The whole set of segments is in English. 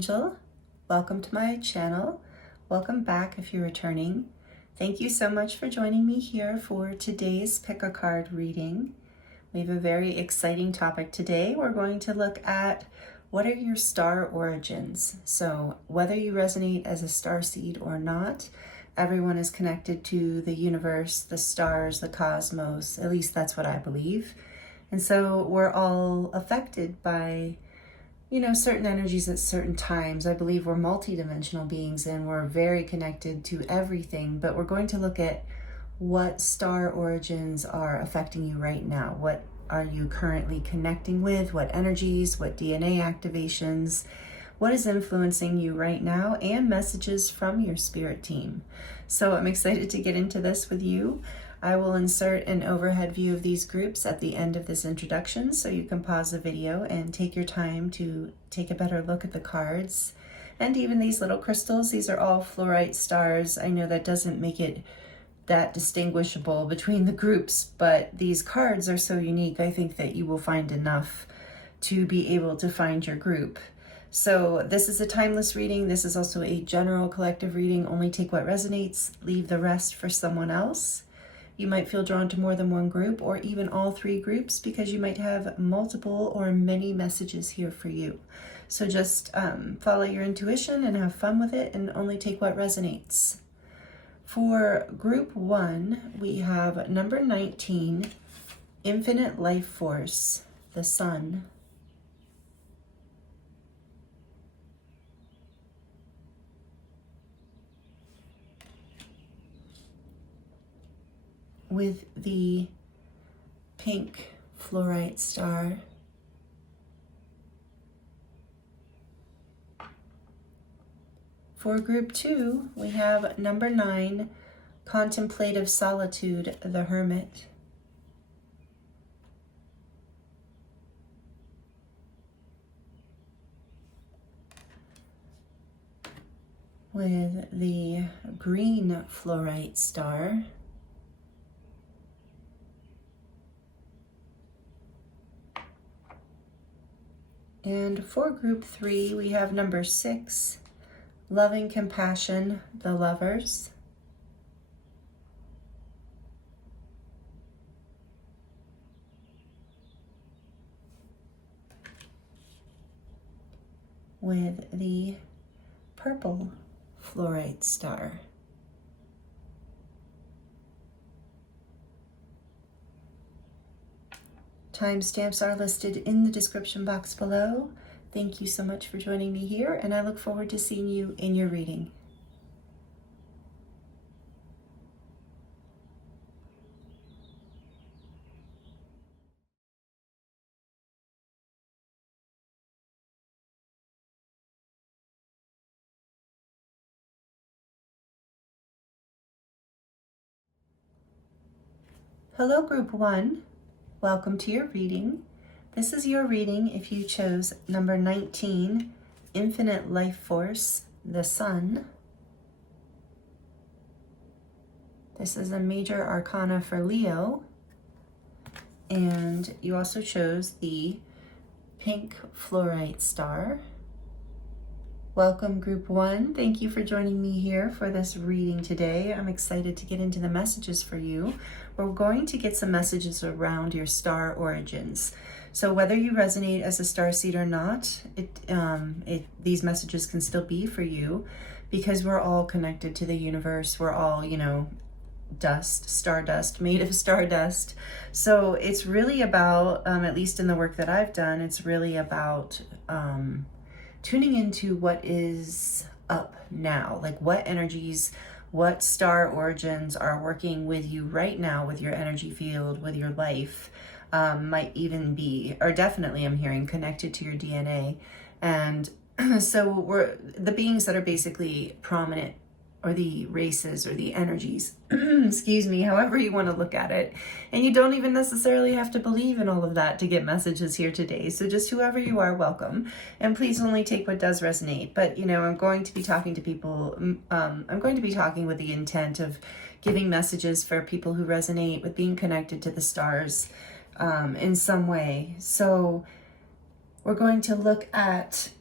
angel. Welcome to my channel. Welcome back if you're returning. Thank you so much for joining me here for today's pick a card reading. We have a very exciting topic today. We're going to look at what are your star origins. So whether you resonate as a starseed or not, everyone is connected to the universe, the stars, the cosmos. At least that's what I believe. And so we're all affected by certain energies at certain times. I believe we're multidimensional beings and we're very connected to everything, but we're going to look at what star origins are affecting you right now. What are you currently connecting with? What energies, what DNA activations, what is influencing you right now, and messages from your spirit team. So I'm excited to get into this with you. I will insert an overhead view of these groups at the end of this introduction, so you can pause the video and take your time to take a better look at the cards. And even these little crystals, these are all fluorite stars. I know that doesn't make it that distinguishable between the groups, but these cards are so unique. I think that you will find enough to be able to find your group. So this is a timeless reading. This is also a general collective reading. Only take what resonates, leave the rest for someone else. You might feel drawn to more than one group or even all three groups because you might have multiple or many messages here for you. So just follow your intuition and have fun with it and only take what resonates. For group 1, we have number 19, infinite life force, the sun. With the pink fluorite star. For group 2, we have number 9, contemplative solitude, the hermit. With the green fluorite star. And for group 3, we have number 6, loving compassion, the lovers. With the purple fluorite star. Timestamps are listed in the description box below. Thank you so much for joining me here, and I look forward to seeing you in your reading. Hello, group 1. Welcome to your reading. This is your reading if you chose number 19, infinite life force, the sun. This is a major arcana for Leo. And you also chose the pink fluorite star. Welcome, group 1. Thank you for joining me here for this reading today. I'm excited to get into the messages for you. We're going to get some messages around your star origins. So whether you resonate as a starseed or not, these messages can still be for you because we're all connected to the universe. We're all, dust, stardust, made of stardust. So it's really about, at least in the work that I've done, it's really about tuning into what is up now, like what energies, what star origins are working with you right now, with your energy field, with your life, might even be, or definitely I'm hearing, connected to your DNA. And so we're the beings that are basically prominent, or the races or the energies, excuse me, however you want to look at it. And you don't even necessarily have to believe in all of that to get messages here today. So just whoever you are, welcome. And please only take what does resonate. But, I'm going to be talking to people, I'm going to be talking with the intent of giving messages for people who resonate with being connected to the stars in some way. So we're going to look at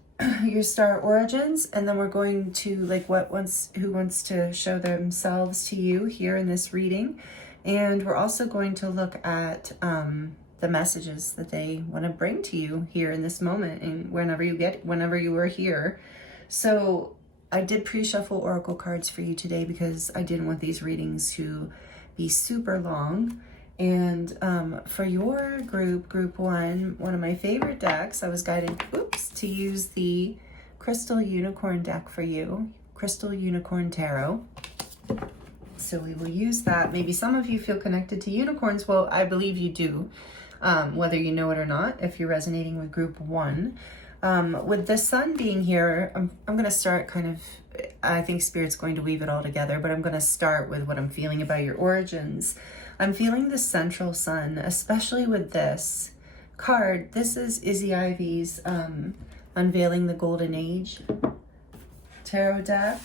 your star origins, and then we're going to like who wants to show themselves to you here in this reading. And we're also going to look at the messages that they want to bring to you here in this moment and whenever you are here. So I did pre-shuffle oracle cards for you today because I didn't want these readings to be super long. And for your group one of my favorite decks, I was guided, to use the Crystal Unicorn deck for you, Crystal Unicorn Tarot. So we will use that. Maybe some of you feel connected to unicorns. Well, I believe you do, whether you know it or not, if you're resonating with group one. With the sun being here, I'm going to start kind of, I think Spirit's going to weave it all together, but I'm going to start with what I'm feeling about your origins. I'm feeling the central sun, especially with this card. This is Izzy Ivy's Unveiling the Golden Age tarot deck.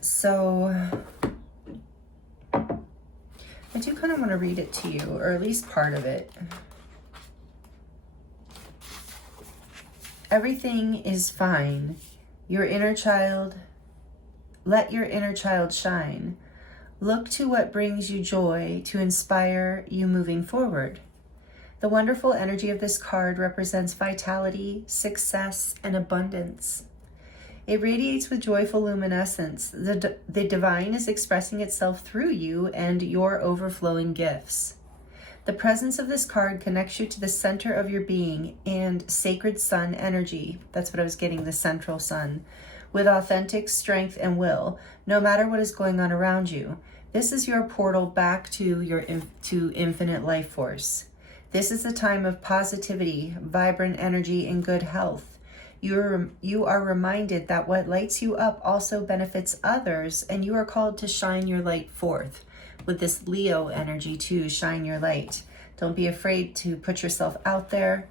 So I do kind of want to read it to you, or at least part of it. Everything is fine. Your inner child, let your inner child shine. Look to what brings you joy to inspire you moving forward. The wonderful energy of this card represents vitality, success, and abundance. It radiates with joyful luminescence. The divine is expressing itself through you and your overflowing gifts. The presence of this card connects you to the center of your being and sacred sun energy. That's what I was getting, the central sun. With authentic strength and will, no matter what is going on around you. This is your portal back to infinite life force. This is a time of positivity, vibrant energy, and good health. You are reminded that what lights you up also benefits others, and you are called to shine your light forth. With this Leo energy too, shine your light. Don't be afraid to put yourself out there.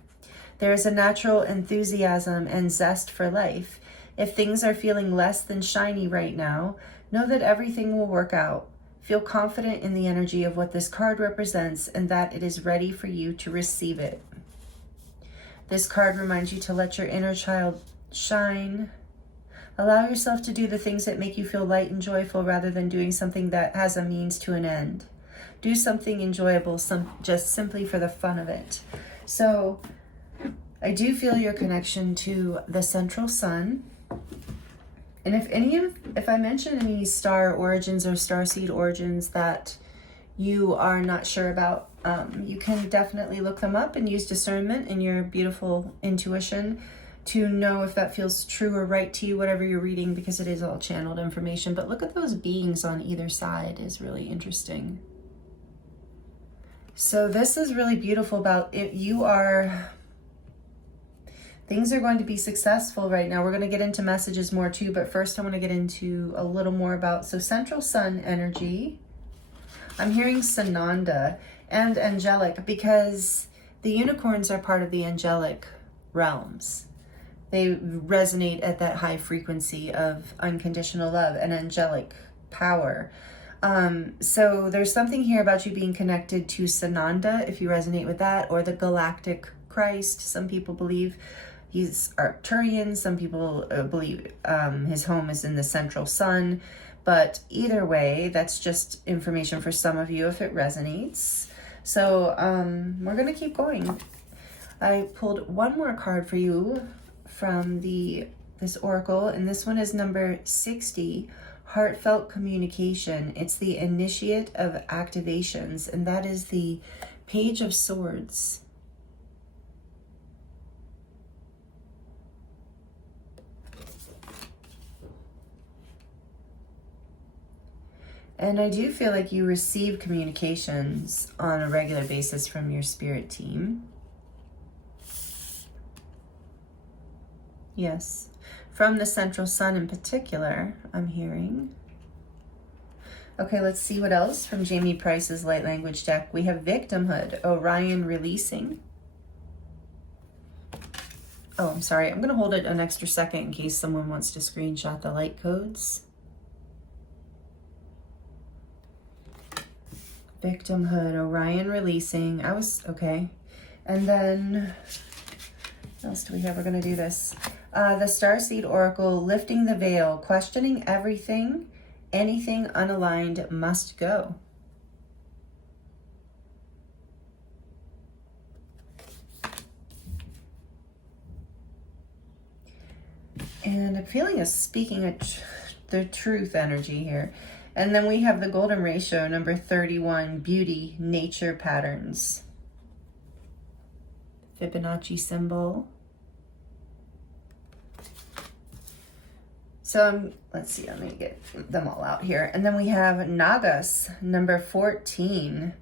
There is a natural enthusiasm and zest for life. If things are feeling less than shiny right now, know that everything will work out. Feel confident in the energy of what this card represents and that it is ready for you to receive it. This card reminds you to let your inner child shine. Allow yourself to do the things that make you feel light and joyful rather than doing something that has a means to an end. Do something enjoyable, just simply for the fun of it. So I do feel your connection to the central sun. And if I mention any star origins or starseed origins that you are not sure about, you can definitely look them up and use discernment and your beautiful intuition to know if that feels true or right to you, whatever you're reading, because it is all channeled information. But look at those beings on either side is really interesting. So this is really beautiful about it. Things are going to be successful right now. We're going to get into messages more too, but first I want to get into a little more about, so central sun energy. I'm hearing Sananda and angelic because the unicorns are part of the angelic realms. They resonate at that high frequency of unconditional love and angelic power. So there's something here about you being connected to Sananda, if you resonate with that, or the galactic Christ. Some people believe he's Arcturian. Some people believe his home is in the central sun. But either way, that's just information for some of you if it resonates. So we're going to keep going. I pulled one more card for you from this oracle, and this one is number 60, Heartfelt Communication. It's the initiate of activations, and that is the Page of Swords. And I do feel like you receive communications on a regular basis from your spirit team. Yes. From the central sun in particular, I'm hearing. Okay, let's see what else from Jamie Price's light language deck. We have victimhood, Orion releasing. Oh, I'm sorry. I'm going to hold it an extra second in case someone wants to screenshot the light codes. Victimhood, Orion releasing. Okay. And then, what else do we have? We're going to do this. The starseed oracle, lifting the veil, questioning everything, anything unaligned must go. And I'm feeling a speaking the truth energy here. And then we have the golden ratio, number 31, beauty, nature patterns. Fibonacci symbol. So let's see, let me get them all out here. And then we have Nagas, number 14.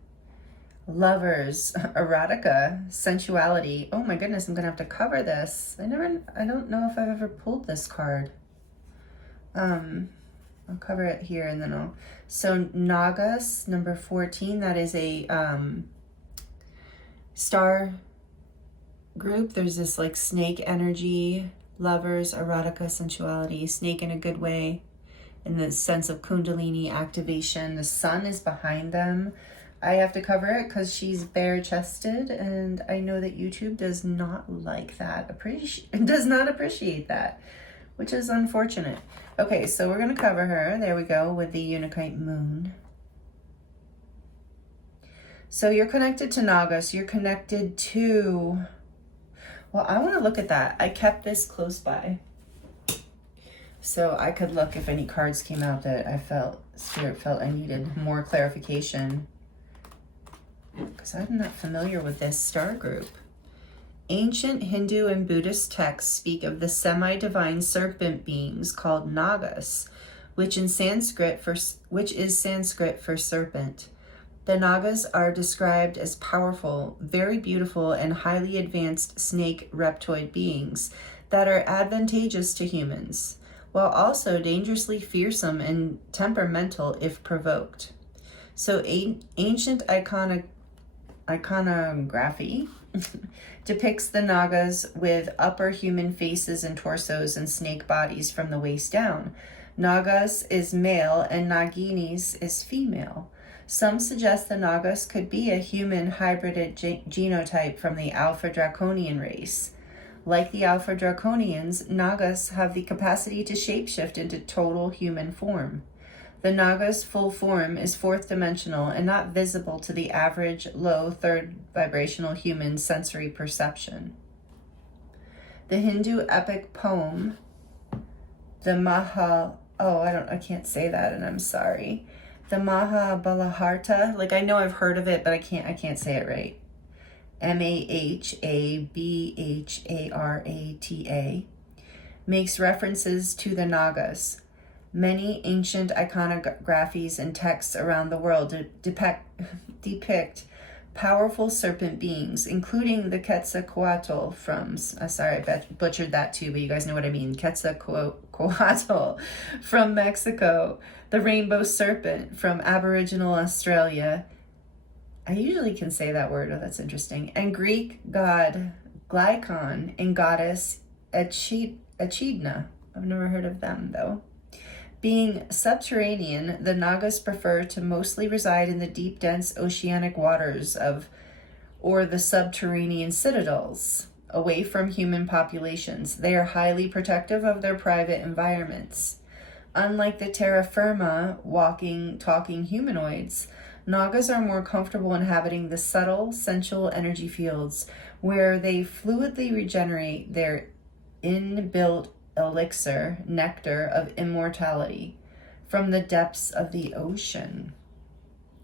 Lovers, erotica, sensuality. Oh my goodness, I'm gonna have to cover this. I don't know if I've ever pulled this card. I'll cover it here and then so Nagas, number 14, that is a star group. There's this like snake energy, lovers, erotica, sensuality, snake in a good way, in the sense of kundalini activation. The sun is behind them. I have to cover it because she's bare-chested, and I know that YouTube does not like that, does not appreciate that, which is unfortunate. Okay, so we're going to cover her. There we go, with the Unakite moon. So you're connected to Nagas. You're connected to... Well, I want to look at that. I kept this close by, so I could look if any cards came out that Spirit felt I needed more clarification, because I'm not familiar with this star group. Ancient Hindu and Buddhist texts speak of the semi-divine serpent beings called Nagas, which is Sanskrit for serpent. The Nagas are described as powerful, very beautiful, and highly advanced snake reptoid beings that are advantageous to humans, while also dangerously fearsome and temperamental if provoked. So ancient iconography depicts the Nagas with upper human faces and torsos and snake bodies from the waist down. Nagas is male and Naginis is female. Some suggest the Nagas could be a human hybrided genotype from the Alpha Draconian race. Like the Alpha Draconians, Nagas have the capacity to shapeshift into total human form. The Naga's full form is fourth dimensional and not visible to the average low third vibrational human sensory perception. The Hindu epic poem, the I can't say that, and I'm sorry. The Mahabharata, like I know I've heard of it, but I can't say it right. Mahabharata makes references to the Nagas. Many ancient iconographies and texts around the world depict powerful serpent beings, including the Quetzalcoatl from, sorry, I butchered that too, but you guys know what I mean, Quetzalcoatl from Mexico, the rainbow serpent from Aboriginal Australia. I usually can say that word, oh, that's interesting. And Greek god Glykon and goddess Echidna. I've never heard of them, though. Being subterranean, the Nagas prefer to mostly reside in the deep, dense oceanic waters or the subterranean citadels, away from human populations. They are highly protective of their private environments. Unlike the terra firma, walking, talking humanoids, Nagas are more comfortable inhabiting the subtle, sensual energy fields where they fluidly regenerate their inbuilt elixir, nectar of immortality from the depths of the ocean.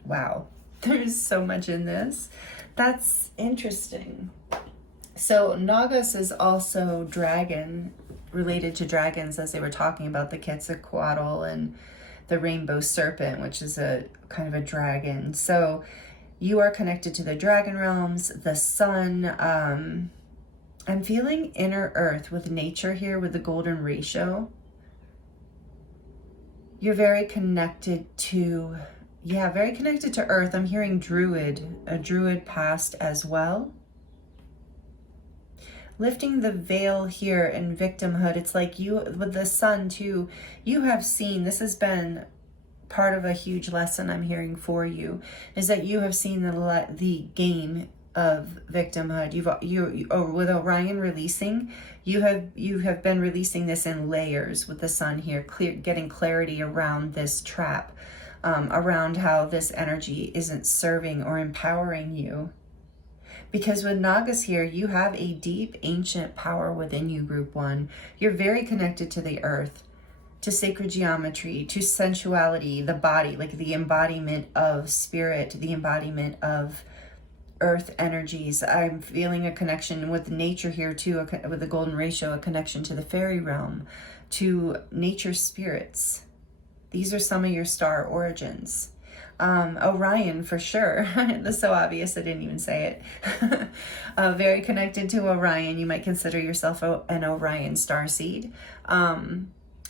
Wow, there's so much in this. That's interesting. So Nagas is also dragon, related to dragons, as they were talking about the Quetzalcoatl and the rainbow serpent, which is a kind of a dragon. So you are connected to the dragon realms, the sun. I'm feeling inner earth with nature here with the golden ratio. You're very connected to, very connected to earth. I'm hearing druid, a druid past as well. Lifting the veil here in victimhood. It's like you, with the sun too, you have seen, this has been part of a huge lesson I'm hearing for you, is that you have seen the game of victimhood. With Orion releasing, you have been releasing this in layers with the sun here, getting clarity around this trap, around how this energy isn't serving or empowering you. Because with Nagas here, you have a deep ancient power within you, group one. You're very connected to the earth, to sacred geometry, to sensuality, the body, like the embodiment of spirit, the embodiment of earth energies. I'm feeling a connection with nature here too, with the golden ratio, a connection to the fairy realm, to nature spirits. These are some of your star origins. Orion for sure. That's so obvious I didn't even say it. Very connected to Orion. You might consider yourself an Orion starseed.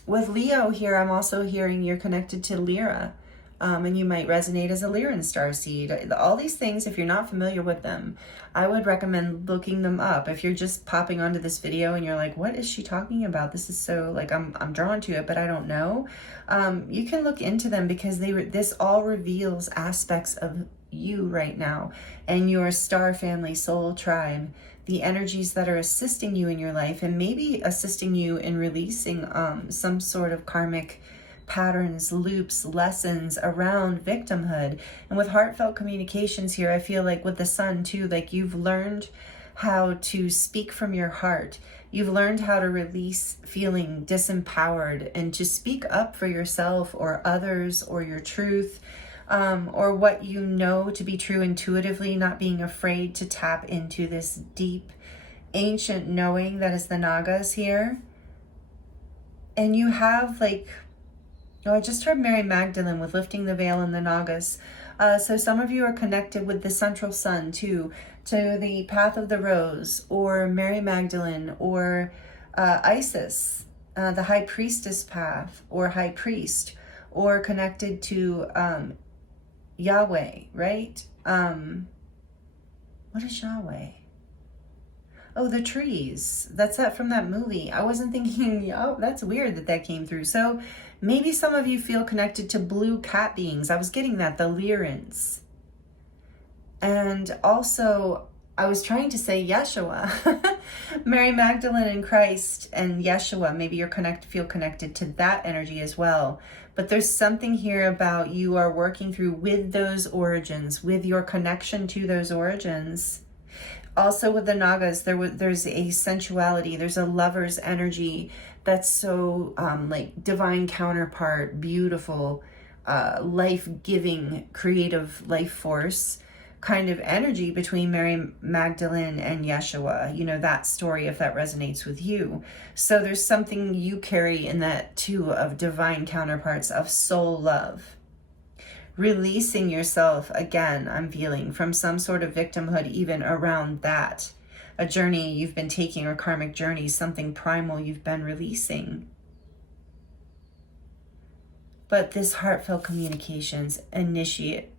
With Leo here, I'm also hearing you're connected to Lyra. And you might resonate as a Lyran starseed. All these things, if you're not familiar with them, I would recommend looking them up. If you're just popping onto this video and you're like, what is she talking about? This is so, like, I'm drawn to it, but I don't know. You can look into them because this all reveals aspects of you right now and your star family soul tribe, the energies that are assisting you in your life and maybe assisting you in releasing some sort of karmic patterns, loops, lessons around victimhood. And with heartfelt communications here, I feel like with the sun too, like you've learned how to speak from your heart. You've learned how to release feeling disempowered and to speak up for yourself or others or your truth, or what you know to be true intuitively, not being afraid to tap into this deep, ancient knowing that is the Nagas here. And you have like, oh, I just heard Mary Magdalene with lifting the veil in the Nagas. So some of you are connected with the central sun too, to the path of the rose, or Mary Magdalene, or Isis, the high priestess path, or high priest, or connected to Yahweh, right? What is Yahweh? Oh, the trees. That's that from that movie. I wasn't thinking, oh, that's weird that came through. So maybe some of you feel connected to blue cat beings. I was getting that, the Lyrans. And also, I was trying to say Yeshua. Mary Magdalene and Christ and Yeshua. Maybe you're feel connected to that energy as well. But there's something here about you are working through with those origins, with your connection to those origins. Also with the Nagas, there's a sensuality, there's a lover's energy that's so like divine counterpart, beautiful, life-giving, creative life force kind of energy between Mary Magdalene and Yeshua. You know, that story, if that resonates with you. So there's something you carry in that too of divine counterparts of soul love. Releasing yourself, again, I'm feeling, from some sort of victimhood even around that. A journey you've been taking, or karmic journey, something primal you've been releasing. But this heartfelt communications, initiate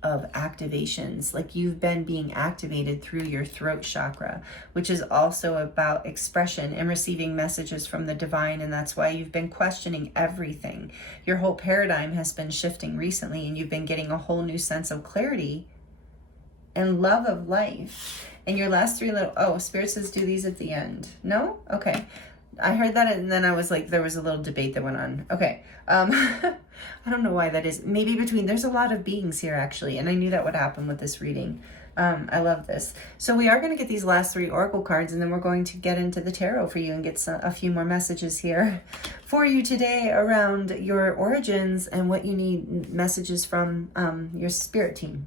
of activations, like you've been being activated through your throat chakra, which is also about expression and receiving messages from the divine. And that's why you've been questioning everything. Your whole paradigm has been shifting recently, and you've been getting a whole new sense of clarity and love of life. And your last three Spirit says do these at the end. No? Okay. I heard that, and then I was like, there was a little debate that went on. Okay. I don't know why that is. Maybe there's a lot of beings here actually, and I knew that would happen with this reading. I love this. So we are going to get these last three oracle cards, and then we're going to get into the tarot for you and get a few more messages here for you today around your origins and what you need messages from your spirit team.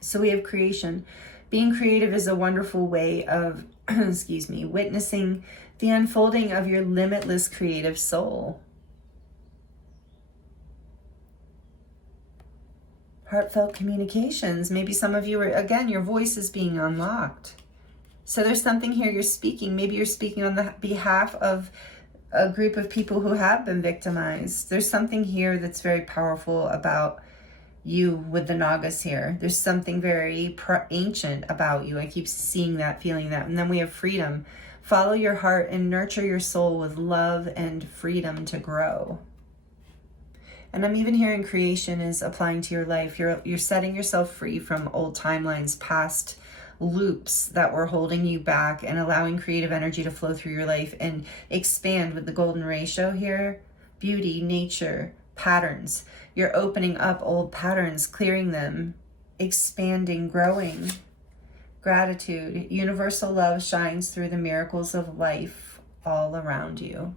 So we have creation. Being creative is a wonderful way of, excuse me, witnessing the unfolding of your limitless creative soul. Heartfelt communications. Maybe some of you are, again, your voice is being unlocked. So there's something here you're speaking. Maybe you're speaking on the behalf of a group of people who have been victimized. There's something here that's very powerful about you with the Nagas here. There's something very ancient about you. I keep seeing that, feeling that. And then we have freedom. Follow your heart and nurture your soul with love and freedom to grow. And I'm even hearing creation is applying to your life. You're setting yourself free from old timelines, past loops that were holding you back, and allowing creative energy to flow through your life and expand with the golden ratio here. Beauty, nature, patterns. You're opening up old patterns, clearing them, expanding, growing. Gratitude. Universal love shines through the miracles of life all around you.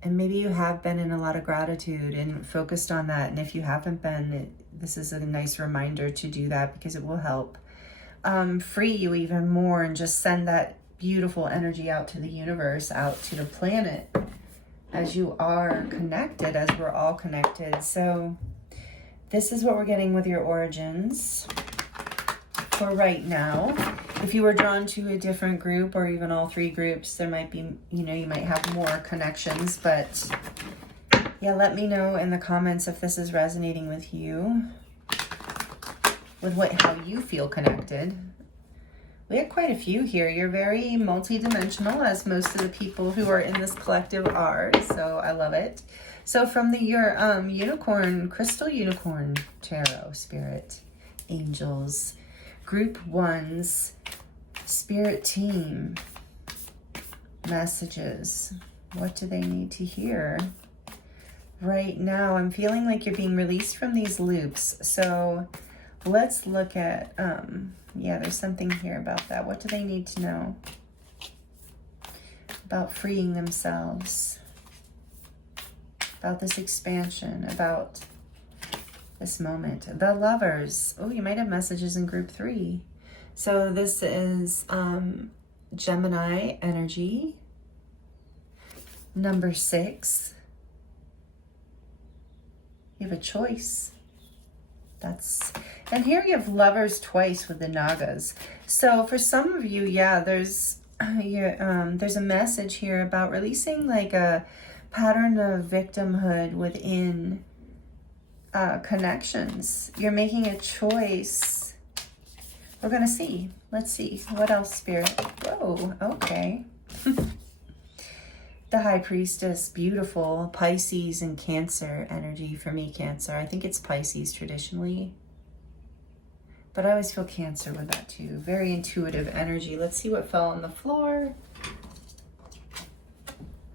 And maybe you have been in a lot of gratitude and focused on that. And if you haven't been, this is a nice reminder to do that, because it will help free you even more, and just send that beautiful energy out to the universe, out to the planet, as you are connected, as we're all connected. So this is what we're getting with your origins for right now. If you were drawn to a different group, or even all three groups, there might be, you might have more connections. But yeah, let me know in the comments if this is resonating with you, with how you feel connected. We had quite a few here. You're very multidimensional, as most of the people who are in this collective are, so I love it. So from your unicorn, crystal unicorn tarot, spirit, angels, group ones, spirit team, messages. What do they need to hear right now? I'm feeling like you're being released from these loops. So let's look at, yeah, there's something here about that. What do they need to know about freeing themselves, about this expansion, about this moment? The Lovers. Oh, you might have messages in group 3. So this is Gemini energy. Number 6. You have a choice. And here you have Lovers twice with the Nagas. So for some of you, yeah, there's a message here about releasing like a pattern of victimhood within connections. You're making a choice. We're gonna see. Let's see. What else, Spirit? Whoa, okay. The High Priestess, beautiful. Pisces and Cancer energy. For me, Cancer. I think it's Pisces traditionally, but I always feel Cancer with that too. Very intuitive energy. Let's see what fell on the floor.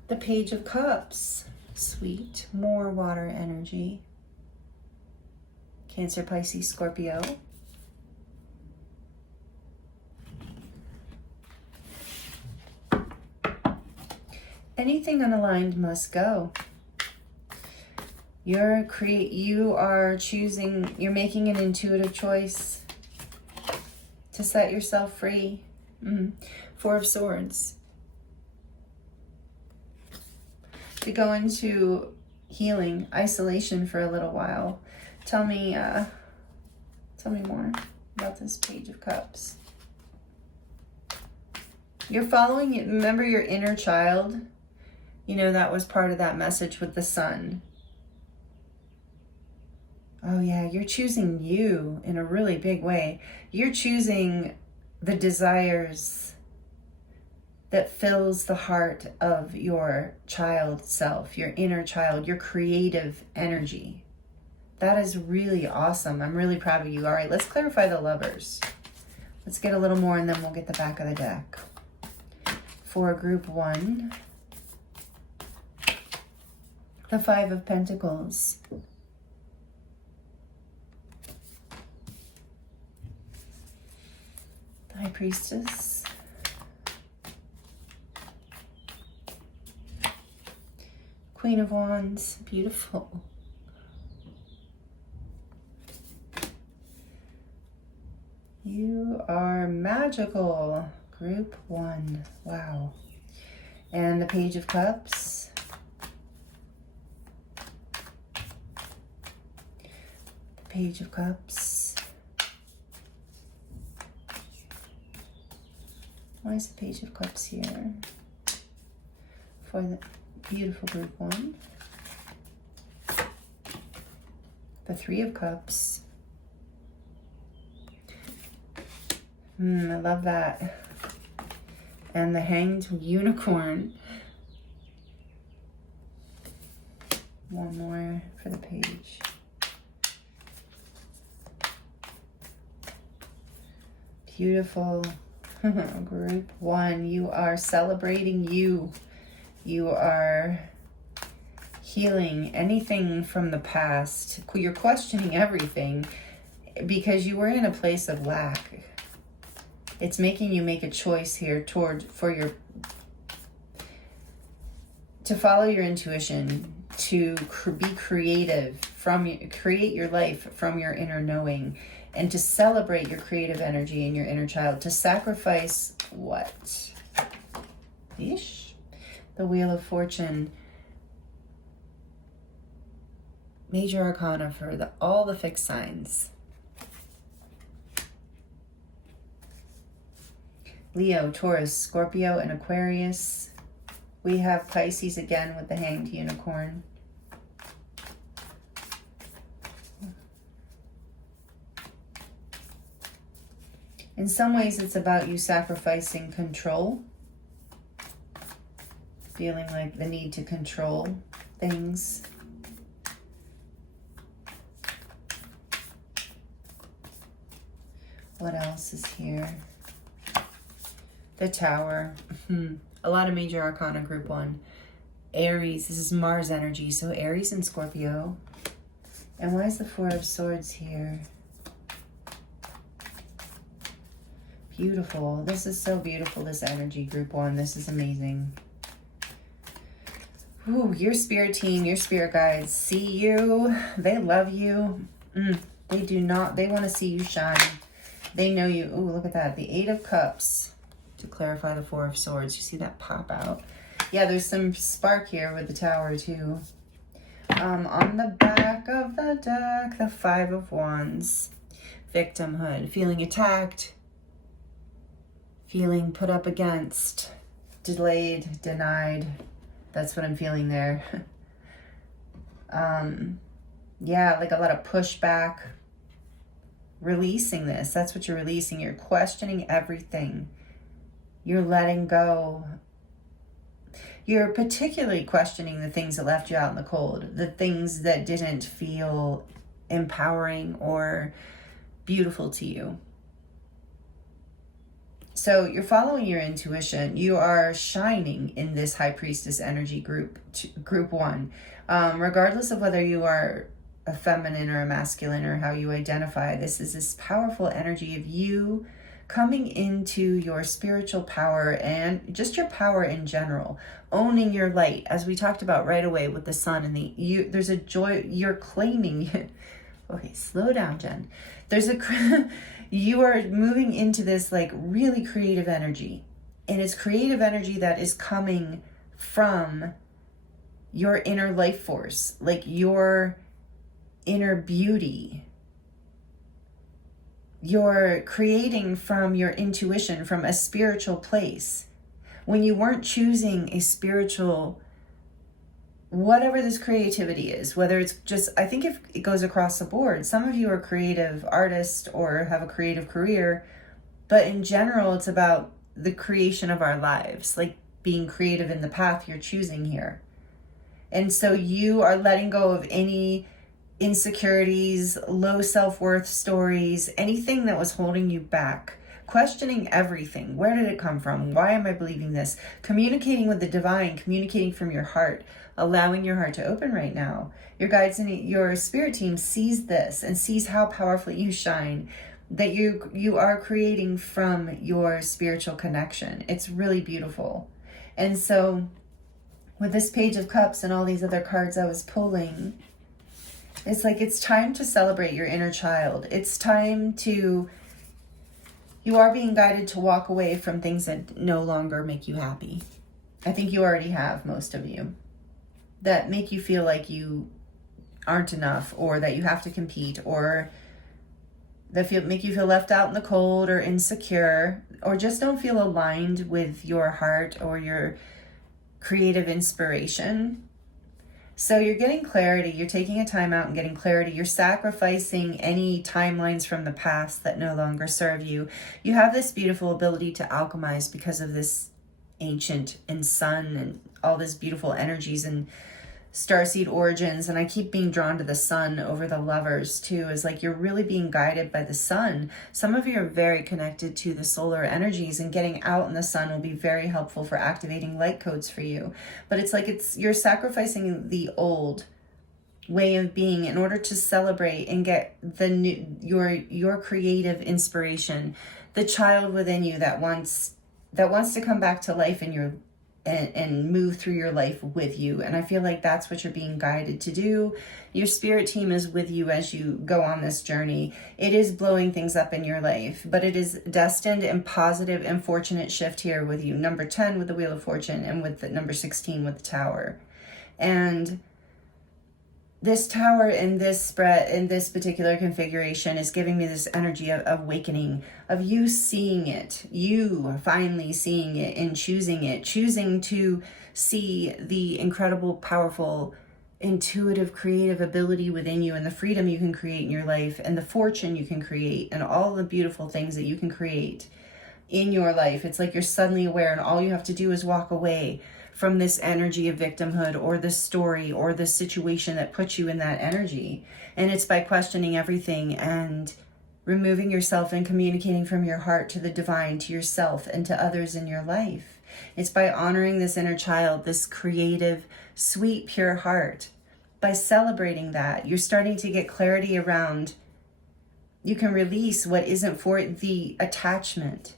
The Page of Cups. Sweet. More water energy. Cancer, Pisces, Scorpio. Anything unaligned must go. You're making an intuitive choice to set yourself free. 4 of Swords. To go into healing, isolation for a little while. Tell me more about this Page of Cups. You're following it. Remember your inner child? That was part of that message with the Sun. Oh yeah, you're choosing you in a really big way. You're choosing the desires that fills the heart of your child self, your inner child, your creative energy. That is really awesome. I'm really proud of you. All right, let's clarify the Lovers. Let's get a little more, and then we'll get the back of the deck. For group 1, the 5 of Pentacles. The High Priestess. Queen of Wands, beautiful. You are magical. Group 1, wow. And the Page of Cups. The Page of Cups. Why is the Page of Cups here? For the beautiful group 1. The 3 of Cups. I love that. And the Hanged Unicorn. one more for the page. Beautiful. Group 1, you are celebrating you. You are healing anything from the past. You're questioning everything because you were in a place of lack. It's making you make a choice here to follow your intuition, to be creative, create your life from your inner knowing, and to celebrate your creative energy and your inner child, to sacrifice what? Ish. The Wheel of Fortune. Major Arcana for all the fixed signs. Leo, Taurus, Scorpio, and Aquarius. We have Pisces again with the Hanged Unicorn. In some ways, it's about you sacrificing control. Feeling like the need to control things. What else is here? The Tower. A lot of Major Arcana, Group 1. Aries, this is Mars energy, so Aries and Scorpio. And why is the Four of Swords here? Beautiful. This is so beautiful, this energy, Group 1. This is amazing. Ooh, your spirit team, your spirit guides see you. They love you. They want to see you shine. They know you. Ooh, look at that. The Eight of Cups. To clarify the Four of Swords. You see that pop out? Yeah, there's some spark here with the Tower too. On the back of the deck, the Five of Wands. Victimhood. Feeling attacked. Feeling put up against. Delayed. Denied. That's what I'm feeling there. Yeah, like a lot of pushback. Releasing this. That's what you're releasing. You're questioning everything. You're letting go. You're particularly questioning the things that left you out in the cold. The things that didn't feel empowering or beautiful to you. So you're following your intuition. You are shining in this High Priestess energy group 1. Regardless of whether you are a feminine or a masculine or how you identify, this is this powerful energy of you coming into your spiritual power and just your power in general, owning your light, as we talked about right away with the sun and there's a joy you're claiming. Okay, slow down, Jen. You are moving into this like really creative energy, and it's creative energy that is coming from your inner life force, like your inner beauty. You're creating from your intuition, from a spiritual place. When you weren't choosing a spiritual, whatever this creativity is, whether it's just, I think if it goes across the board, some of you are creative artists or have a creative career, but in general, it's about the creation of our lives, like being creative in the path you're choosing here. And so you are letting go of any insecurities, low self-worth stories, anything that was holding you back, questioning everything. Where did it come from? Why am I believing this? Communicating with the divine, communicating from your heart, allowing your heart to open right now. Your guides and your spirit team sees this and sees how powerfully you shine, that you are creating from your spiritual connection. It's really beautiful. And so with this Page of Cups and all these other cards I was pulling, it's like it's time to celebrate your inner child. It's time to, you are being guided to walk away from things that no longer make you happy. I think you already have, most of you, that make you feel like you aren't enough, or that you have to compete, or that make you feel left out in the cold or insecure, or just don't feel aligned with your heart or your creative inspiration. So you're getting clarity. You're taking a time out and getting clarity. You're sacrificing any timelines from the past that no longer serve you. You have this beautiful ability to alchemize because of this ancient and sun and all this beautiful energies and starseed origins, and I keep being drawn to the sun over the Lovers too, is like you're really being guided by the sun. Some of you are very connected to the solar energies, and getting out in the sun will be very helpful for activating light codes for you. But it's like you're sacrificing the old way of being in order to celebrate and get the new, your creative inspiration, the child within you that wants to come back to life in your and move through your life with you. And I feel like that's what you're being guided to do. Your spirit team is with you as you go on this journey. It is blowing things up in your life, but it is destined and positive and fortunate shift here with you. Number 10 with the Wheel of Fortune, and with the number 16 with the Tower. And this tower in this spread, in this particular configuration, is giving me this energy of awakening, of you seeing it, you finally seeing it and choosing to see the incredible, powerful, intuitive, creative ability within you, and the freedom you can create in your life, and the fortune you can create, and all the beautiful things that you can create in your life. It's like you're suddenly aware, and all you have to do is walk away from this energy of victimhood, or the story, or the situation that puts you in that energy. And it's by questioning everything and removing yourself and communicating from your heart to the divine, to yourself and to others in your life. It's by honoring this inner child, this creative, sweet, pure heart. By celebrating that, you're starting to get clarity around, you can release what isn't for the attachment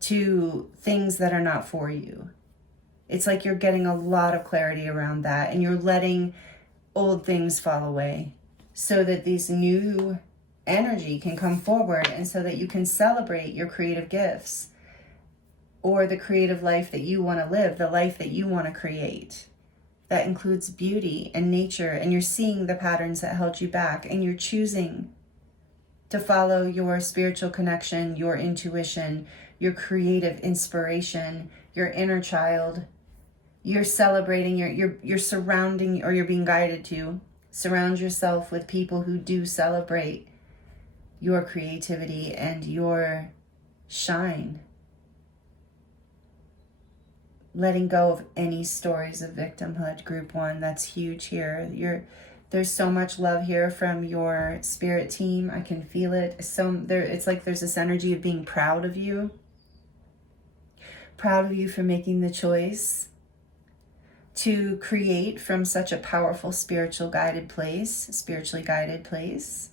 to things that are not for you. It's like you're getting a lot of clarity around that, and you're letting old things fall away so that this new energy can come forward, and so that you can celebrate your creative gifts, or the creative life that you want to live, the life that you want to create. That includes beauty and nature, and you're seeing the patterns that held you back, and you're choosing to follow your spiritual connection, your intuition, your creative inspiration, your inner child. You're celebrating, you're surrounding, or you're being guided to surround yourself with people who do celebrate your creativity and your shine. Letting go of any stories of victimhood, group 1, that's huge here. There's so much love here from your spirit team. I can feel it. It's like there's this energy of being proud of you. Proud of you for making the choice to create from such a powerful spiritually guided place,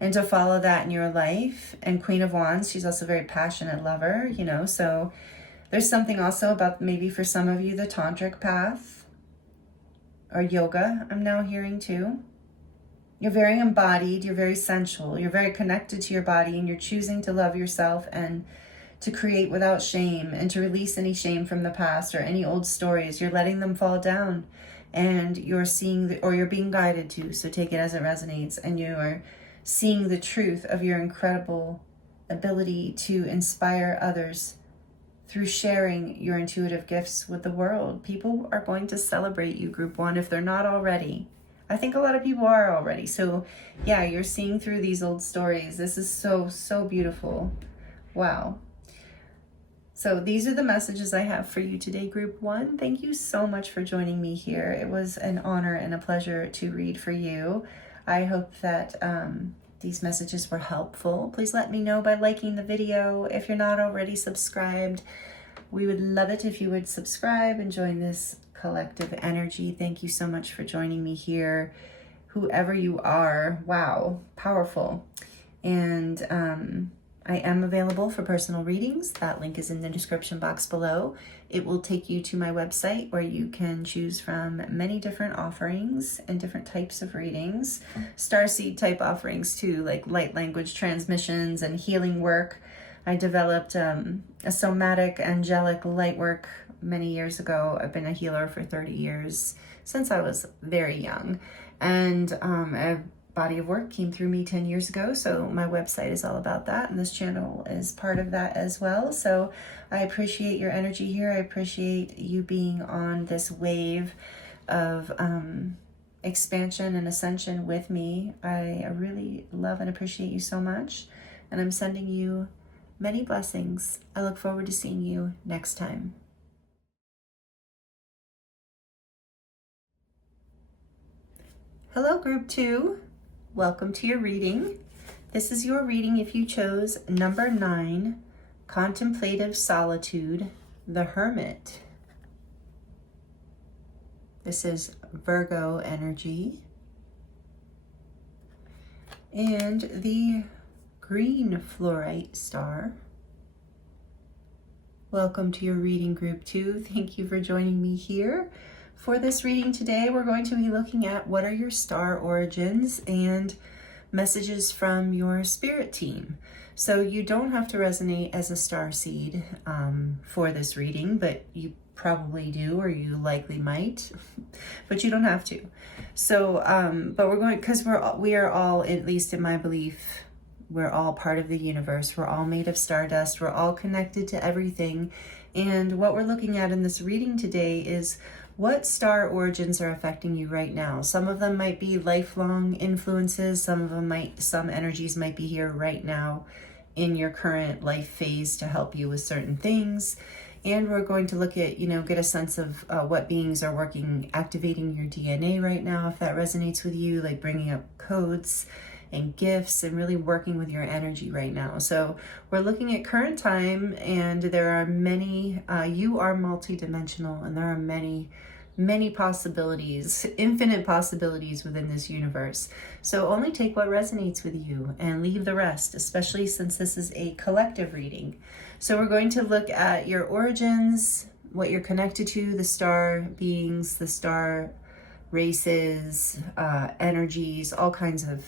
and to follow that in your life. And Queen of Wands, she's also a very passionate lover, so there's something also about, maybe for some of you, the tantric path or yoga, I'm now hearing too. You're very embodied, you're very sensual, you're very connected to your body, and you're choosing to love yourself and to create without shame, and to release any shame from the past or any old stories. You're letting them fall down, and you're seeing, or you're being guided to, so take it as it resonates, and you are seeing the truth of your incredible ability to inspire others through sharing your intuitive gifts with the world. People are going to celebrate you, group 1, if they're not already. I think a lot of people are already. So yeah, you're seeing through these old stories. This is so, so beautiful. Wow. So these are the messages I have for you today, group 1. Thank you so much for joining me here. It was an honor and a pleasure to read for you. I hope that these messages were helpful. Please let me know by liking the video. If you're not already subscribed, we would love it if you would subscribe and join this collective energy. Thank you so much for joining me here. Whoever you are, wow, powerful. And I am available for personal readings. That link is in the description box below. It will take you to my website, where you can choose from many different offerings and different types of readings. Starseed type offerings too, like light language transmissions and healing work. I developed a somatic angelic light work many years ago. I've been a healer for 30 years, since I was very young. And a body of work came through me 10 years ago, so my website is all about that, and this channel is part of that as well. So I appreciate your energy here. I appreciate you being on this wave of expansion and ascension with me. I really love and appreciate you so much, and I'm sending you many blessings. I look forward to seeing you next time. Hello, Group 2. Welcome to your reading. This is your reading if you chose number 9, Contemplative Solitude, the Hermit. This is Virgo energy. And the green fluorite star. Welcome to your reading, Group 2. Thank you for joining me here. For this reading today, we're going to be looking at what are your star origins and messages from your spirit team. So you don't have to resonate as a star seed for this reading, but you probably do, or you likely might, but you don't have to. So, but we're going, because we are all, at least in my belief, we're all part of the universe. We're all made of stardust. We're all connected to everything. And what we're looking at in this reading today is what star origins are affecting you right now. Some of them might be lifelong influences. Some energies might be here right now in your current life phase to help you with certain things. And we're going to look at, get a sense of what beings are activating your DNA right now, if that resonates with you, like bringing up codes and gifts and really working with your energy right now. So we're looking at current time, and there are many, you are multidimensional, and there are many possibilities, infinite possibilities within this universe. So only take what resonates with you and leave the rest, especially since this is a collective reading. So we're going to look at your origins, what you're connected to, the star beings, the star races, energies, all kinds of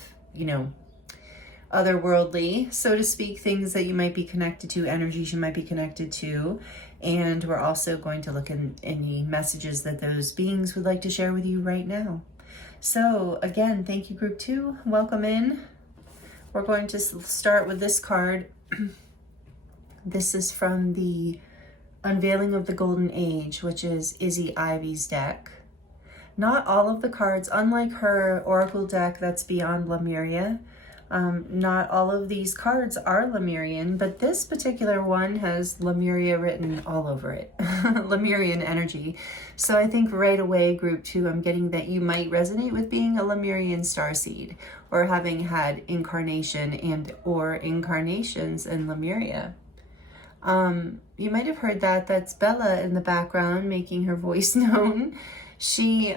otherworldly, so to speak, things that you might be connected to, energies you might be connected to. And we're also going to look in any messages that those beings would like to share with you right now. So again, thank you, Group 2. Welcome in. We're going to start with this card. This is from the Unveiling of the Golden Age, which is Izzy Ivy's deck. Not all of the cards, unlike her oracle deck that's beyond Lemuria, not all of these cards are Lemurian, but this particular one has Lemuria written all over it, Lemurian energy. So I think right away, Group 2, I'm getting that you might resonate with being a Lemurian starseed, or having had incarnation and or incarnations in Lemuria. You might have heard that. That's Bella in the background making her voice known. She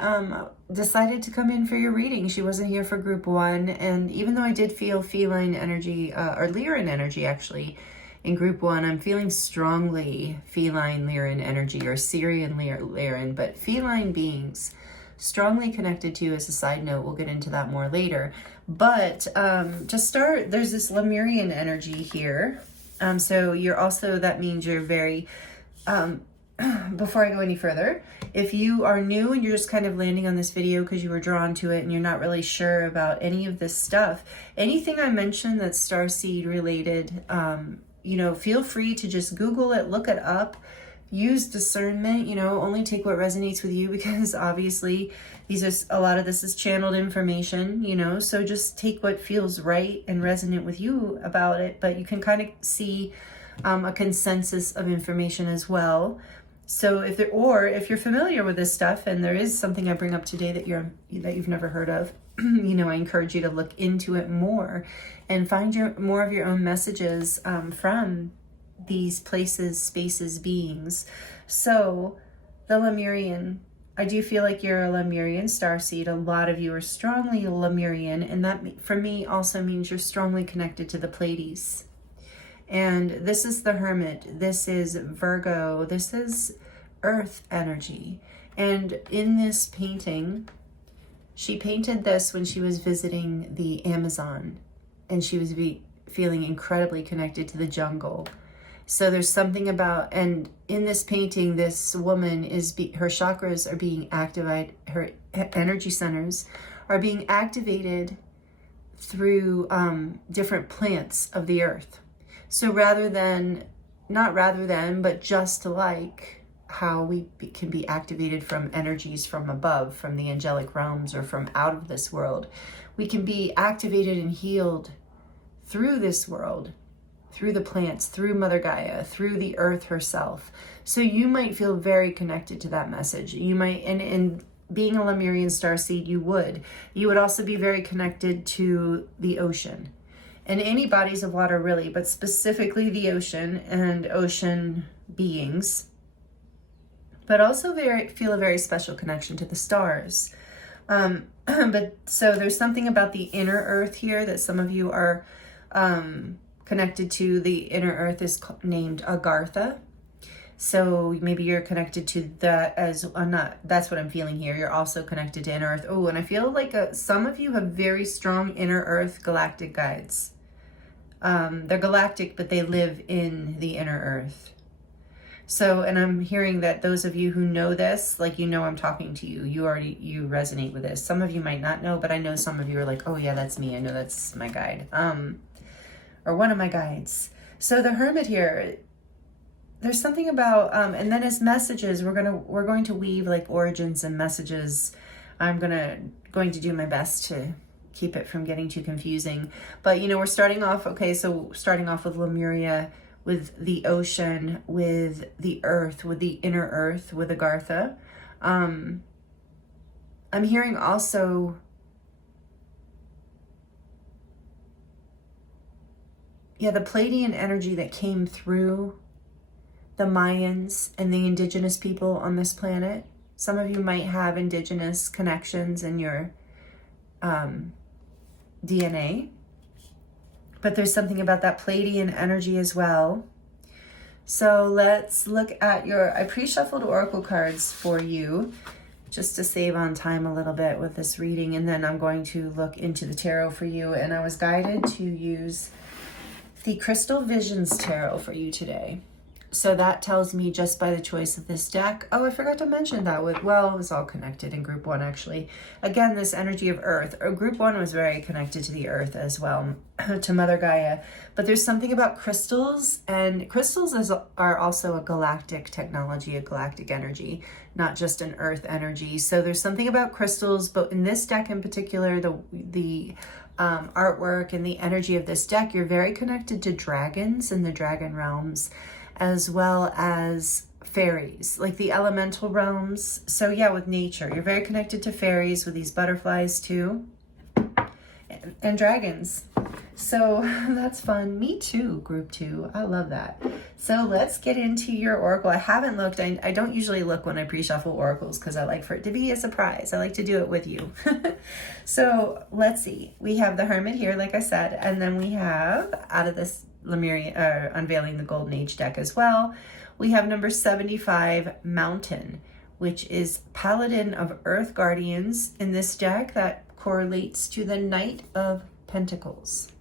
decided to come in for your reading. She wasn't here for Group 1, and even though I did feel feline energy, or Lyran energy actually, in Group 1, I'm feeling strongly feline Lyran energy, or Syrian Lyran, but feline beings, strongly connected to, as a side note, we'll get into that more later. But to start, there's this Lemurian energy here. So you're also, that means you're very, before I go any further, if you are new and you're just kind of landing on this video because you were drawn to it and you're not really sure about any of this stuff, anything I mentioned that's starseed related, feel free to just Google it, look it up, use discernment, only take what resonates with you, because obviously a lot of this is channeled information, so just take what feels right and resonant with you about it, but you can kind of see a consensus of information as well. So if you're familiar with this stuff and there is something I bring up today that you've never heard of, I encourage you to look into it more and find more of your own messages from these places, spaces, beings. So the Lemurian, I do feel like you're a Lemurian starseed. A lot of you are strongly Lemurian, and that for me also means you're strongly connected to the Pleiades. And this is the Hermit. This is Virgo. This is Earth energy. And in this painting, she painted this when she was visiting the Amazon, and she was feeling incredibly connected to the jungle. So there's something about, and in this painting, this woman her chakras are being activated, her energy centers are being activated through different plants of the earth. So but just like how we can be activated from energies from above, from the angelic realms, or from out of this world, we can be activated and healed through this world, through the plants, through Mother Gaia, through the earth herself. So you might feel very connected to that message. You might, and being a Lemurian starseed, you would. You would also be very connected to the ocean and any bodies of water really, but specifically the ocean and ocean beings, but also feel a very special connection to the stars. But so there's something about the inner earth here that some of you are connected to. The inner earth is named Agartha. So maybe you're connected to that as that's what I'm feeling here. You're also connected to inner earth. Oh, and I feel like some of you have very strong inner earth galactic guides. They're galactic, but they live in the inner earth. So, and I'm hearing that those of you who know this, like, you know, I'm talking to you, you resonate with this. Some of you might not know, but I know some of you are like, oh yeah, that's me. I know that's my guide, or one of my guides. So the Hermit here, there's something about, and then as messages, we're going to weave like origins and messages. I'm going to do my best to keep it from getting too confusing. But, you know, we're starting off, okay, so starting off with Lemuria, with the ocean, with the earth, with the inner earth, with Agartha. I'm hearing also, yeah, the Pleiadian energy that came through the Mayans and the indigenous people on this planet. Some of you might have indigenous connections in your DNA. But there's something about that Pleiadian energy as well. So let's look at I pre-shuffled oracle cards for you just to save on time a little bit with this reading. And then I'm going to look into the tarot for you. And I was guided to use the Crystal Visions Tarot for you today. So that tells me just by the choice of this deck. Oh, I forgot to mention that well, it was all connected in group one, actually. Again, this energy of earth, or group one was very connected to the earth as well, to Mother Gaia. But there's something about crystals, and crystals are also a galactic technology, a galactic energy, not just an earth energy. So there's something about crystals, but in this deck in particular, the artwork and the energy of this deck, you're very connected to dragons and the dragon realms, as well as fairies, like the elemental realms. So yeah, with nature, you're very connected to fairies with these butterflies too, and dragons. So that's fun. Me too, group two. I love that. So let's get into your oracle. I haven't looked. I don't usually look when I pre-shuffle oracles because I like for it to be a surprise. I like to do it with you. So let's see. We have the Hermit here, like I said, and then we have, out of this Lemuria, Unveiling the Golden Age deck as well, we have number 75, Mountain, which is Paladin of Earth Guardians in this deck. That correlates to the Knight of Pentacles,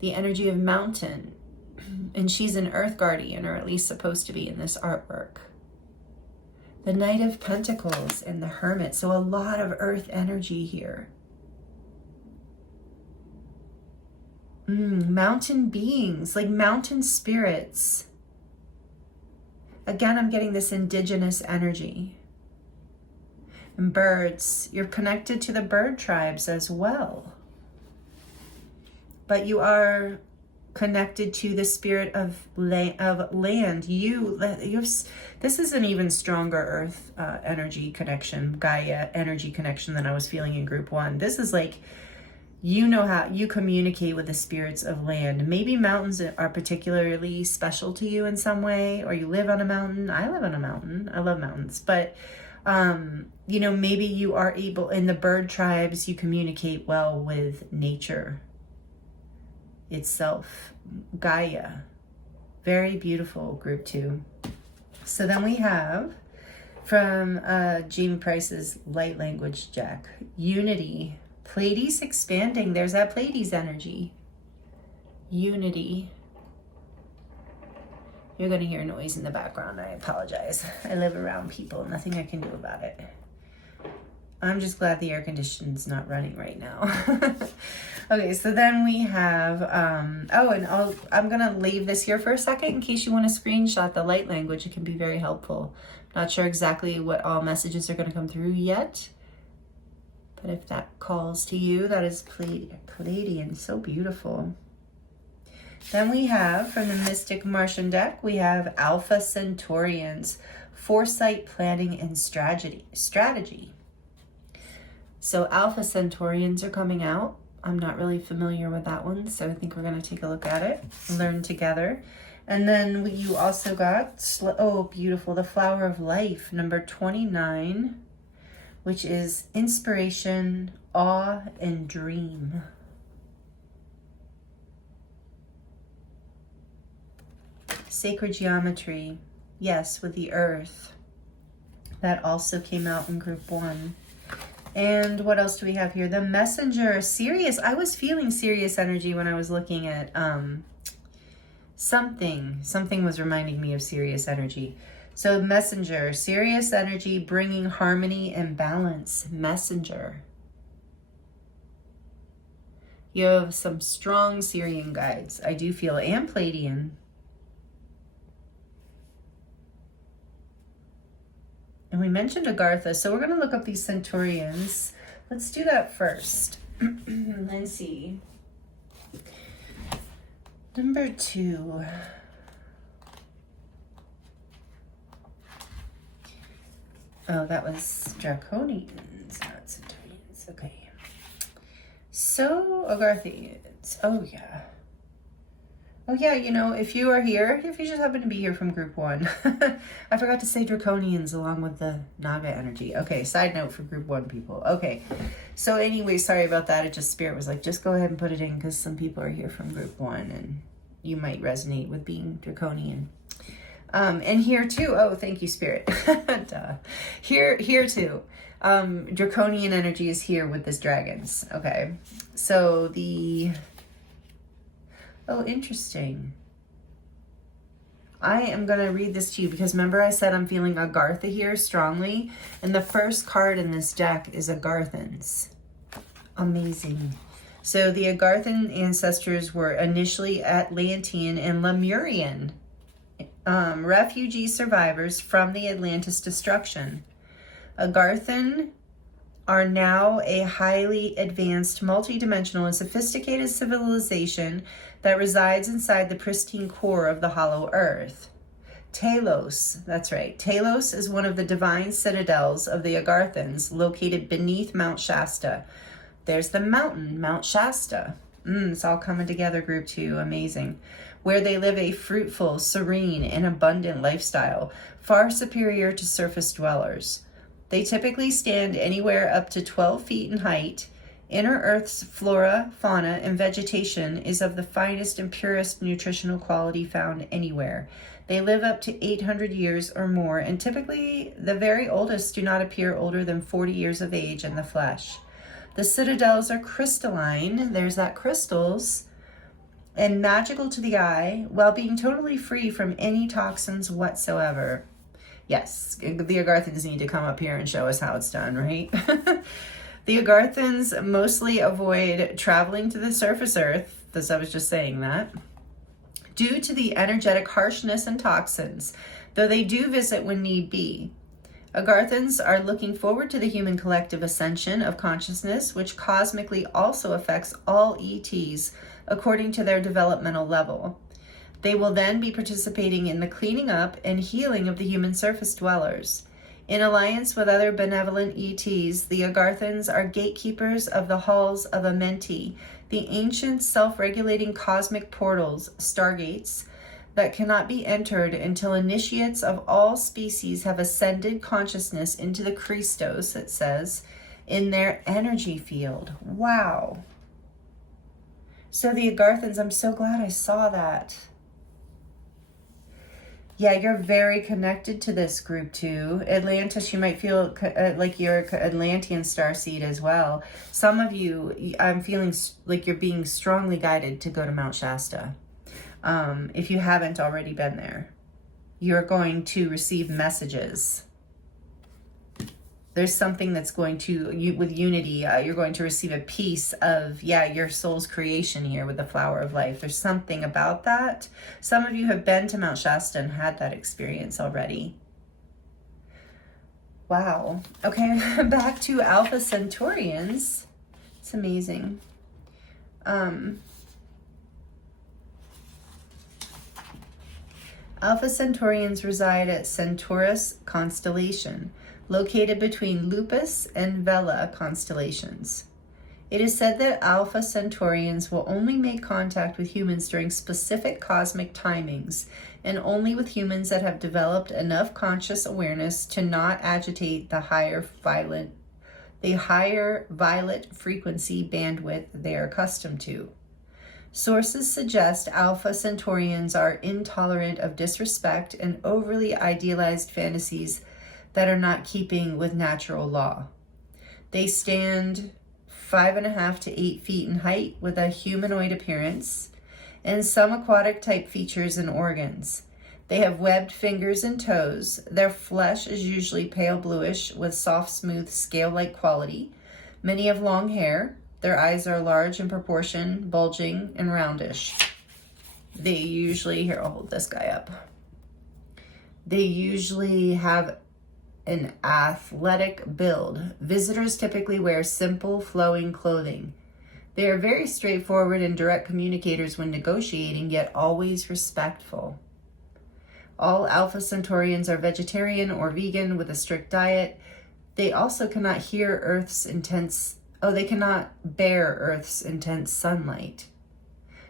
the energy of Mountain, and she's an Earth Guardian, or at least supposed to be in this artwork. The Knight of Pentacles and the Hermit, so a lot of Earth energy here. Mountain beings, like mountain spirits. Again, I'm getting this indigenous energy. And birds, you're connected to the bird tribes as well. But you are connected to the spirit of land. This is an even stronger earth energy connection, Gaia energy connection than I was feeling in group one. This is like, you know how you communicate with the spirits of land. Maybe mountains are particularly special to you in some way, or you live on a mountain. I live on a mountain. I love mountains. But, you know, maybe you are able, in the bird tribes, you communicate well with nature itself. Gaia. Very beautiful, group two. So then we have, from Jamie Price's Light Language deck, Unity. Pleiades expanding. There's that Pleiades energy. Unity. You're going to hear noise in the background. I apologize. I live around people. Nothing I can do about it. I'm just glad the air conditioning's not running right now. Okay, so then we have, I'm going to leave this here for a second in case you want to screenshot the light language. It can be very helpful. Not sure exactly what all messages are going to come through yet. But if that calls to you, that is Pleiadian, so beautiful. Then we have, from the Mystic Martian deck, we have Alpha Centaurians. foresight, planning, and strategy. So Alpha Centaurians are coming out. I'm not really familiar with that one, so I think we're going to take a look at it, learn together. And then you also got, oh, beautiful, the Flower of Life, number 29, which is inspiration, awe, and dream. Sacred geometry, yes, with the earth. That also came out in group 1. And what else do we have here? The Messenger, Sirius. I was feeling Sirius energy when I was looking at something. Something was reminding me of Sirius energy. So Messenger, Sirius energy, bringing harmony and balance. Messenger. You have some strong Sirian guides, I do feel, and Pleiadian. And we mentioned Agartha, so we're going to look up these Centaurians. Let's do that first. Let's see. Number 2. Oh, that was Draconians, not Centaurians. Okay. So, Agarthians. Oh, yeah. Oh yeah, you know, if you are here, if you just happen to be here from group 1, I forgot to say Draconians along with the Naga energy. Okay, side note for group 1 people. Okay, so anyway, sorry about that. It just, Spirit was like, just go ahead and put it in because some people are here from group 1 and you might resonate with being Draconian. And here too, oh, thank you, Spirit. Duh. Here too. Draconian energy is here with this dragons. Okay, so the... Oh, interesting. I am going to read this to you because remember I said I'm feeling Agartha here strongly. And the first card in this deck is Agarthans. Amazing. So the Agarthan ancestors were initially Atlantean and Lemurian refugee survivors from the Atlantis destruction. Agarthan are now a highly advanced, multidimensional, and sophisticated civilization that resides inside the pristine core of the hollow earth. Talos, that's right. Talos is one of the divine citadels of the Agarthans, located beneath Mount Shasta. There's the mountain, Mount Shasta. It's all coming together, group 2. Amazing. Where they live a fruitful, serene, and abundant lifestyle, far superior to surface dwellers. They typically stand anywhere up to 12 feet in height. Inner Earth's flora, fauna, and vegetation is of the finest and purest nutritional quality found anywhere. They live up to 800 years or more, and typically the very oldest do not appear older than 40 years of age in the flesh. The citadels are crystalline, there's that crystals, and magical to the eye, while being totally free from any toxins whatsoever. Yes, the Agarthans need to come up here and show us how it's done, right? The Agarthans mostly avoid traveling to the surface Earth, as I was just saying that, due to the energetic harshness and toxins, though they do visit when need be. Agarthans are looking forward to the human collective ascension of consciousness, which cosmically also affects all ETs according to their developmental level. They will then be participating in the cleaning up and healing of the human surface dwellers. In alliance with other benevolent ETs, the Agarthans are gatekeepers of the halls of Amenti, the ancient self-regulating cosmic portals, stargates, that cannot be entered until initiates of all species have ascended consciousness into the Christos, it says, in their energy field. Wow. So the Agarthans, I'm so glad I saw that. Yeah, you're very connected to this group too. Atlantis, you might feel like you're Atlantean starseed as well. Some of you, I'm feeling like you're being strongly guided to go to Mount Shasta. If you haven't already been there, you're going to receive messages. There's something that's going to, with unity, you're going to receive a piece of, your soul's creation here with the Flower of Life. There's something about that. Some of you have been to Mount Shasta and had that experience already. Wow. Okay, back to Alpha Centaurians. It's amazing. Alpha Centaurians reside at Centaurus constellation, located between Lupus and Vela constellations. It is said that Alpha Centaurians will only make contact with humans during specific cosmic timings, and only with humans that have developed enough conscious awareness to not agitate the higher violet frequency bandwidth they are accustomed to. Sources suggest Alpha Centaurians are intolerant of disrespect and overly idealized fantasies that are not keeping with natural law. They stand 5.5 to 8 feet in height with a humanoid appearance and some aquatic type features and organs. They have webbed fingers and toes. Their flesh is usually pale bluish with soft, smooth, scale-like quality. Many have long hair. Their eyes are large in proportion, bulging, and roundish. They usually, here, I'll hold this guy up. They usually have an athletic build. Visitors typically wear simple, flowing clothing. They are very straightforward and direct communicators when negotiating, yet always respectful. All Alpha Centaurians are vegetarian or vegan with a strict diet. They also cannot bear Earth's intense sunlight.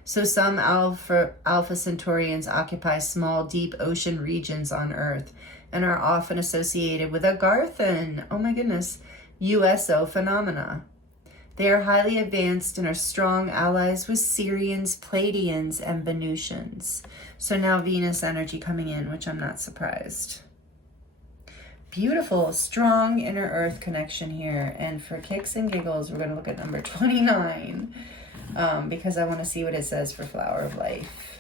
So some Alpha Centaurians occupy small, deep ocean regions on Earth and are often associated with Agarthan, oh my goodness, USO phenomena. They are highly advanced and are strong allies with Sirians, Pleiadians, and Venusians. So now Venus energy coming in, which I'm not surprised. Beautiful, strong inner Earth connection here. And for kicks and giggles, we're going to look at number 29 because I want to see what it says for Flower of Life.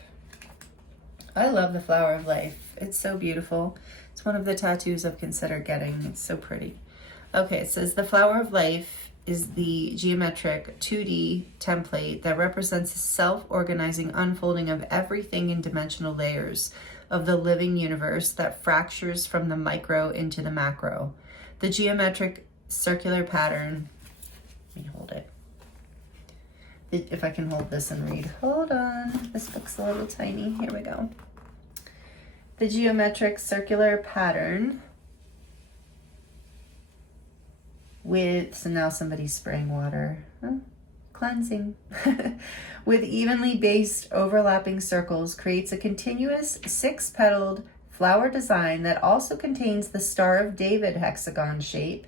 I love the Flower of Life. It's so beautiful. It's one of the tattoos I've considered getting. It's so pretty. Okay, it says the Flower of Life is the geometric 2D template that represents a self-organizing unfolding of everything in dimensional layers of the living universe that fractures from the micro into the macro. The geometric circular pattern, let me hold it. If I can hold this and read. Hold on, this book's a little tiny. Here we go. The geometric circular pattern so now somebody's spraying water. Cleansing. With evenly based overlapping circles creates a continuous 6-petaled flower design that also contains the Star of David hexagon shape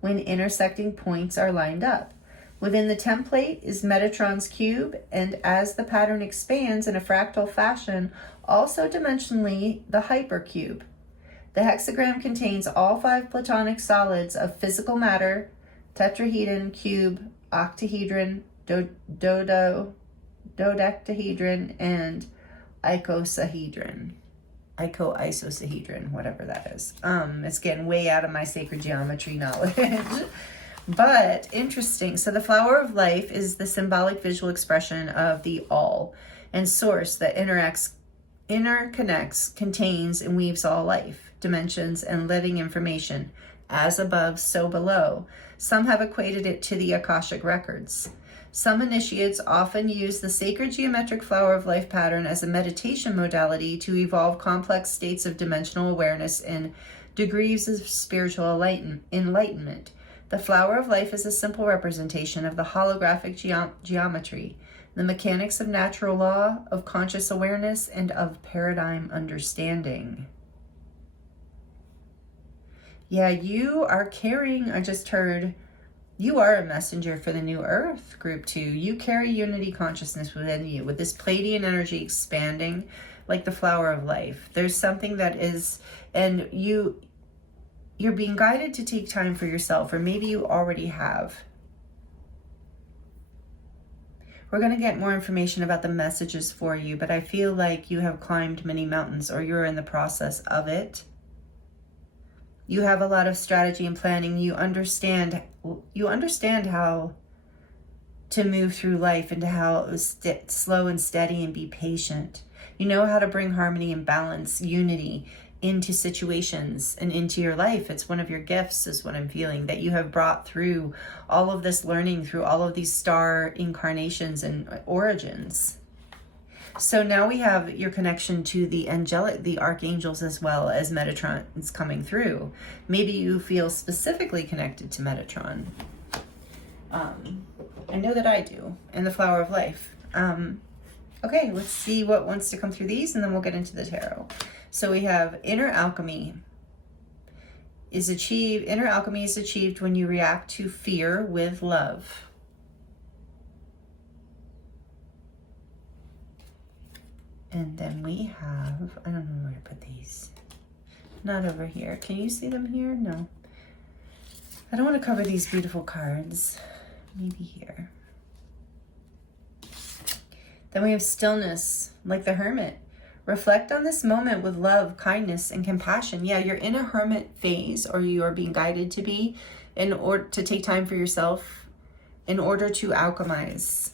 when intersecting points are lined up. Within the template is Metatron's cube, and as the pattern expands in a fractal fashion, also dimensionally the hypercube. The hexagram contains all 5 platonic solids of physical matter, tetrahedron, cube, octahedron, dodecahedron, and icoisosahedron, whatever that is. It's getting way out of my sacred geometry knowledge. But interesting. So the Flower of Life is the symbolic visual expression of the all and source that interconnects, contains, and weaves all life, dimensions, and living information, as above, so below. Some have equated it to the Akashic records. Some initiates often use the sacred geometric Flower of Life pattern as a meditation modality to evolve complex states of dimensional awareness and degrees of spiritual enlightenment. The Flower of Life is a simple representation of the holographic geometry, the mechanics of natural law, of conscious awareness, and of paradigm understanding. Yeah, you are carrying, I just heard, you are a messenger for the New Earth, Group 2. You carry unity consciousness within you, with this Pleiadian energy expanding like the Flower of Life. There's something that is, and you're being guided to take time for yourself, or maybe you already have. We're going to get more information about the messages for you, but I feel like you have climbed many mountains, or you're in the process of it. You have a lot of strategy and planning. You understand how to move through life and how slow and steady and be patient. You know how to bring harmony and balance, unity into situations and into your life. It's one of your gifts, is what I'm feeling, that you have brought through all of this learning, through all of these star incarnations and origins. So now we have your connection to the angelic, the archangels, as well as Metatron's coming through. Maybe you feel specifically connected to Metatron. I know that I do, and the Flower of Life. Okay, let's see what wants to come through these, and then we'll get into the tarot. So we have inner alchemy is achieved. Inner alchemy is achieved when you react to fear with love. And then we have, I don't know where to put these. Not over here. Can you see them here? No. I don't want to cover these beautiful cards. Maybe here. Then we have stillness, like the hermit. Reflect on this moment with love, kindness, and compassion. Yeah, you're in a hermit phase, or you are being guided to be, in order to take time for yourself in order to alchemize.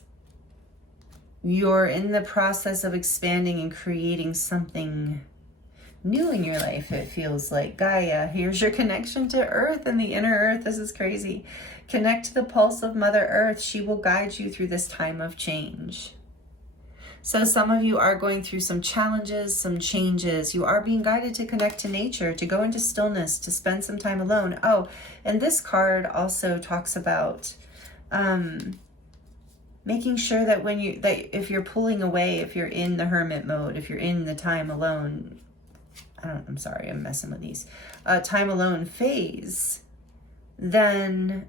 You're in the process of expanding and creating something new in your life, it feels like. Gaia, here's your connection to Earth and the inner Earth. This is crazy. Connect to the pulse of Mother Earth. She will guide you through this time of change. So some of you are going through some challenges, some changes. You are being guided to connect to nature, to go into stillness, to spend some time alone. Oh, and this card also talks about making sure that if you're pulling away, if you're in the hermit mode, if you're in the time alone, I'm sorry, I'm messing with these, time alone phase, then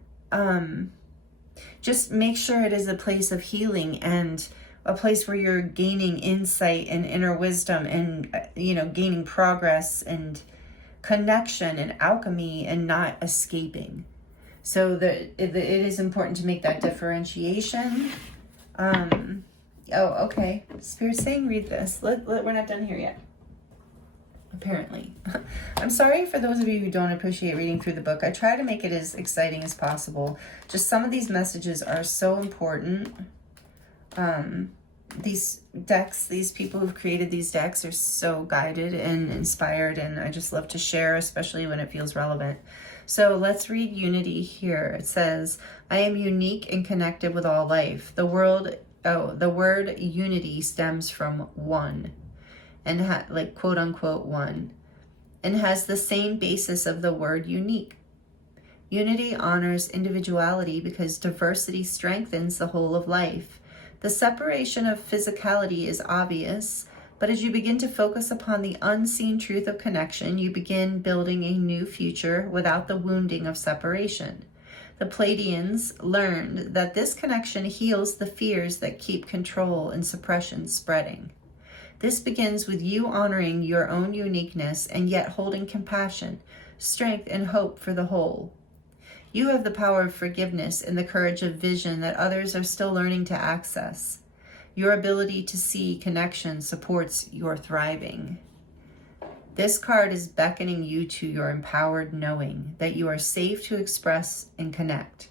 just make sure it is a place of healing and a place where you're gaining insight and inner wisdom and, gaining progress and connection and alchemy and not escaping. So it is important to make that differentiation. Okay. Spirit's saying read this. We're not done here yet. Apparently. I'm sorry for those of you who don't appreciate reading through the book. I try to make it as exciting as possible. Just some of these messages are so important. These decks, these people who've created these decks are so guided and inspired, and I just love to share, especially when it feels relevant. So let's read unity here. It says, I am unique and connected with all life. The word unity stems from one, and like quote unquote one, and has the same basis of the word unique. Unity honors individuality because diversity strengthens the whole of life. The separation of physicality is obvious, but as you begin to focus upon the unseen truth of connection, you begin building a new future without the wounding of separation. The Pleiadians learned that this connection heals the fears that keep control and suppression spreading. This begins with you honoring your own uniqueness and yet holding compassion, strength, and hope for the whole. You have the power of forgiveness and the courage of vision that others are still learning to access. Your ability to see connection supports your thriving. This card is beckoning you to your empowered knowing that you are safe to express and connect.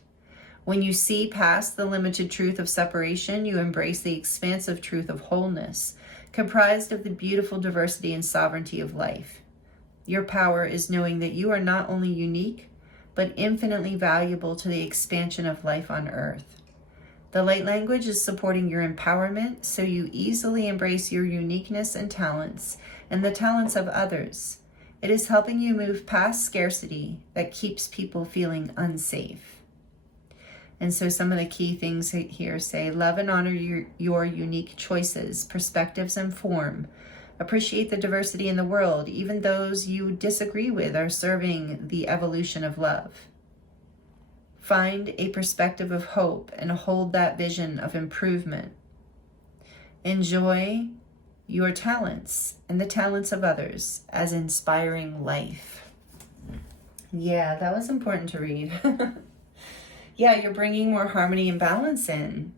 When you see past the limited truth of separation, you embrace the expansive truth of wholeness, comprised of the beautiful diversity and sovereignty of life. Your power is knowing that you are not only unique, but infinitely valuable to the expansion of life on Earth. The light language is supporting your empowerment, so you easily embrace your uniqueness and talents, and the talents of others. It is helping you move past scarcity that keeps people feeling unsafe. And so some of the key things here say, love and honor your unique choices, perspectives, and form. Appreciate the diversity in the world. Even those you disagree with are serving the evolution of love. Find a perspective of hope and hold that vision of improvement. Enjoy your talents and the talents of others as inspiring life. Yeah, that was important to read. Yeah, you're bringing more harmony and balance in.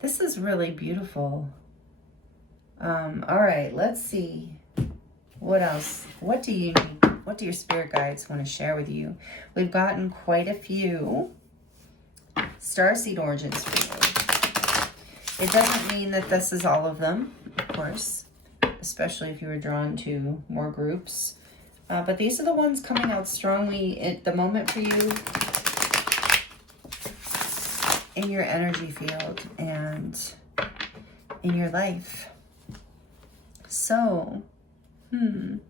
This is really beautiful. All right, let's see. What else? What do you need? What do your spirit guides want to share with you? We've gotten quite a few starseed origins for you. It doesn't mean that this is all of them, of course, especially if you were drawn to more groups. But these are the ones coming out strongly at the moment for you in your energy field and in your life. So, your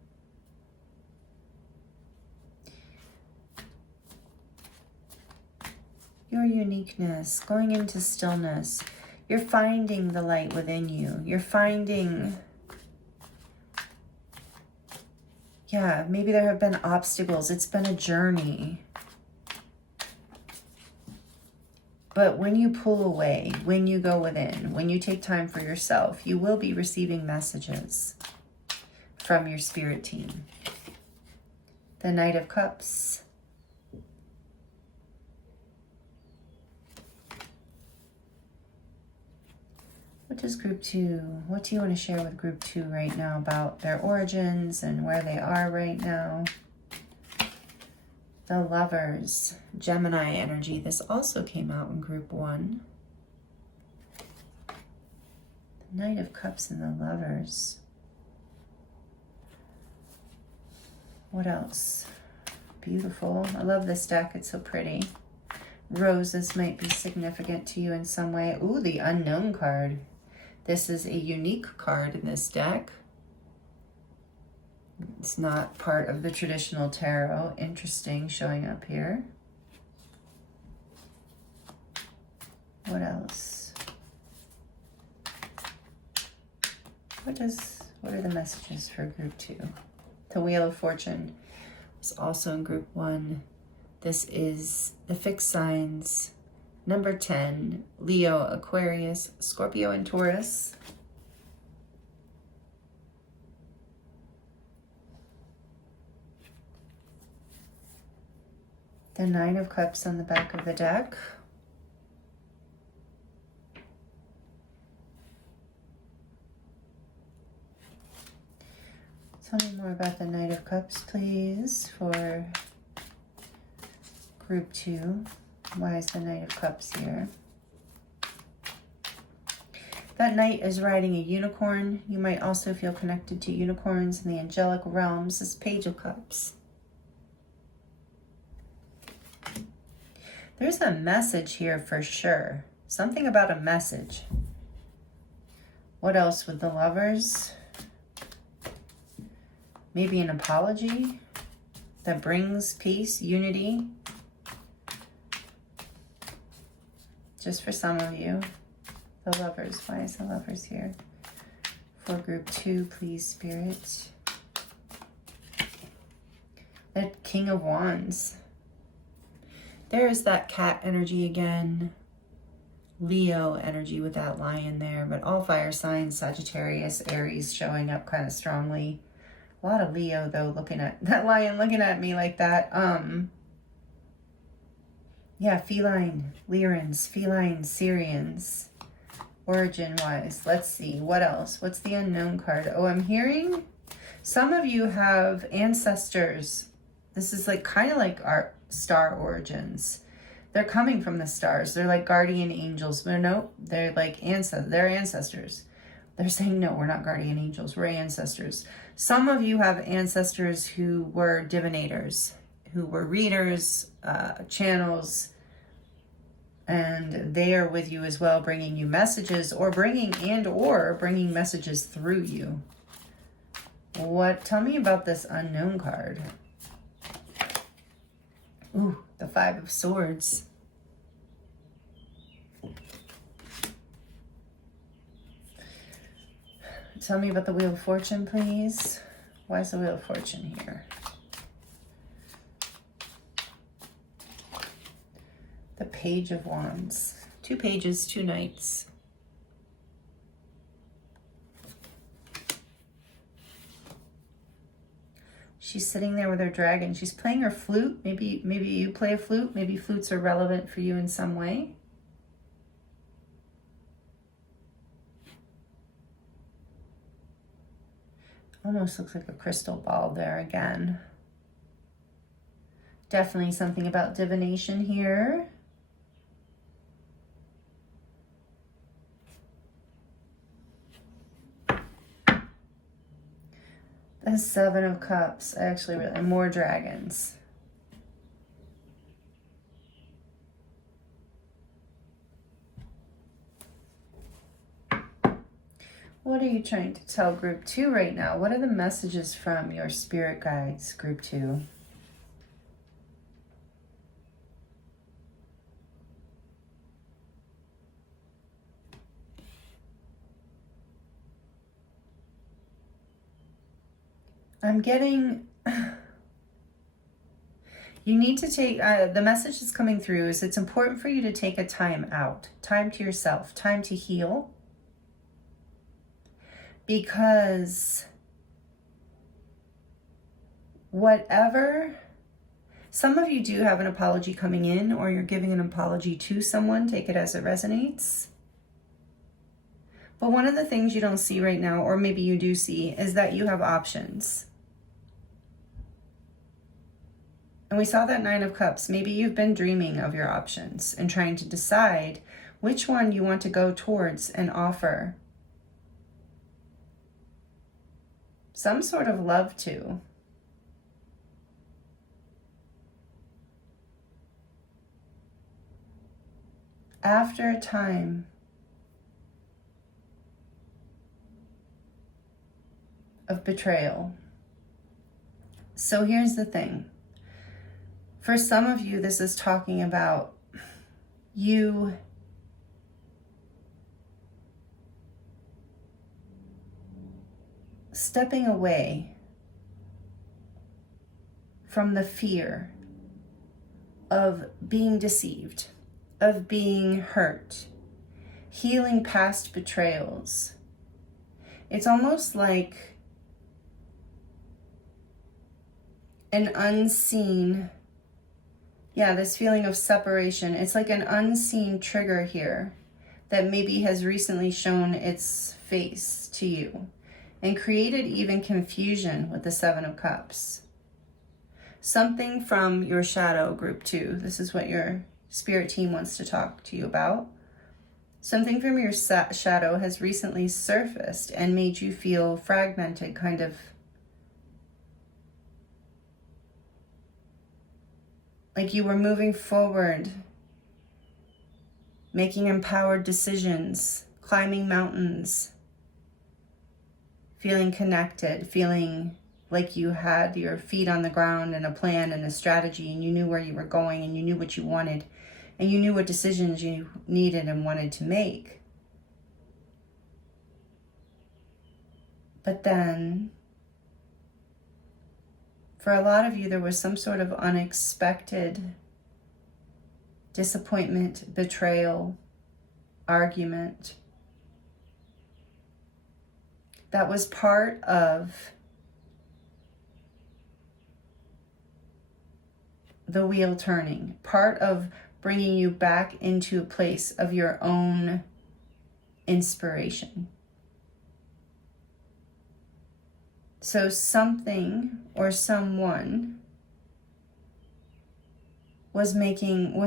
uniqueness, going into stillness. You're finding the light within you. You're finding, yeah, maybe there have been obstacles. It's been a journey. But when you pull away, when you go within, when you take time for yourself, you will be receiving messages from your spirit team. The Knight of Cups. What does group 2, what do you want to share with group 2 right now about their origins and where they are right now? The Lovers, Gemini energy. This also came out in group 1. The Knight of Cups and the Lovers. What else? Beautiful. I love this deck. It's so pretty. Roses might be significant to you in some way. Ooh, the Unknown card. This is a unique card in this deck. It's not part of the traditional tarot. Interesting showing up here. What else? What are the messages for group 2? The Wheel of Fortune is also in group 1. This is the fixed signs. Number 10, Leo, Aquarius, Scorpio, and Taurus. The Nine of Cups on the back of the deck. Tell me more about the Knight of Cups, please, for group 2. Why is the Knight of Cups here? That knight is riding a unicorn. You might also feel connected to unicorns in the angelic realms. This Page of Cups. There's a message here for sure. Something about a message. What else with the Lovers? Maybe an apology that brings peace, unity. Just for some of you. The Lovers. Why is the Lovers here? For group 2, please, Spirit. The King of Wands. There's that cat energy again. Leo energy with that lion there. But all fire signs, Sagittarius, Aries showing up kind of strongly. A lot of Leo, though, looking at that lion, looking at me like that. Yeah, feline, Lyrans, feline, Syrians, origin-wise. Let's see, what else? What's the Unknown card? Oh, I'm hearing some of you have ancestors. This is like kind of like our star origins. They're coming from the stars. They're like guardian angels. But no, they're like they're ancestors. They're saying, no, we're not guardian angels. We're ancestors. Some of you have ancestors who were divinators, who were readers, channels, and they are with you as well, bringing you messages or bringing messages through you. Tell me about this Unknown card. Ooh, the Five of Swords. Tell me about the Wheel of Fortune, please. Why is the Wheel of Fortune here? The Page of Wands. 2 pages, 2 knights. She's sitting there with her dragon. She's playing her flute. Maybe you play a flute. Maybe flutes are relevant for you in some way. Almost looks like a crystal ball there again. Definitely something about divination here. The Seven of Cups. And more dragons. What are you trying to tell group 2 right now? What are the messages from your spirit guides, group 2? I'm getting, you need to take, the message that's coming through is it's important for you to take a time out, time to yourself, time to heal. Because whatever, some of you do have an apology coming in, or you're giving an apology to someone, take it as it resonates. But one of the things you don't see right now, or maybe you do see, is that you have options. And we saw that 9 of Cups. Maybe you've been dreaming of your options and trying to decide which one you want to go towards and offer some sort of love to. After a time of betrayal. So here's the thing. For some of you, this is talking about you stepping away from the fear of being deceived, of being hurt, healing past betrayals. It's almost like an unseen, this feeling of separation. It's like an unseen trigger here that maybe has recently shown its face to you and created even confusion with the 7 of Cups. Something from your shadow, group 2. This is what your spirit team wants to talk to you about. Something from your shadow has recently surfaced and made you feel fragmented, kind of like you were moving forward, making empowered decisions, climbing mountains, feeling connected, feeling like you had your feet on the ground and a plan and a strategy, and you knew where you were going, and you knew what you wanted, and you knew what decisions you needed and wanted to make. But then, for a lot of you, there was some sort of unexpected disappointment, betrayal, argument that was part of the wheel turning, part of bringing you back into a place of your own inspiration. So something or someone was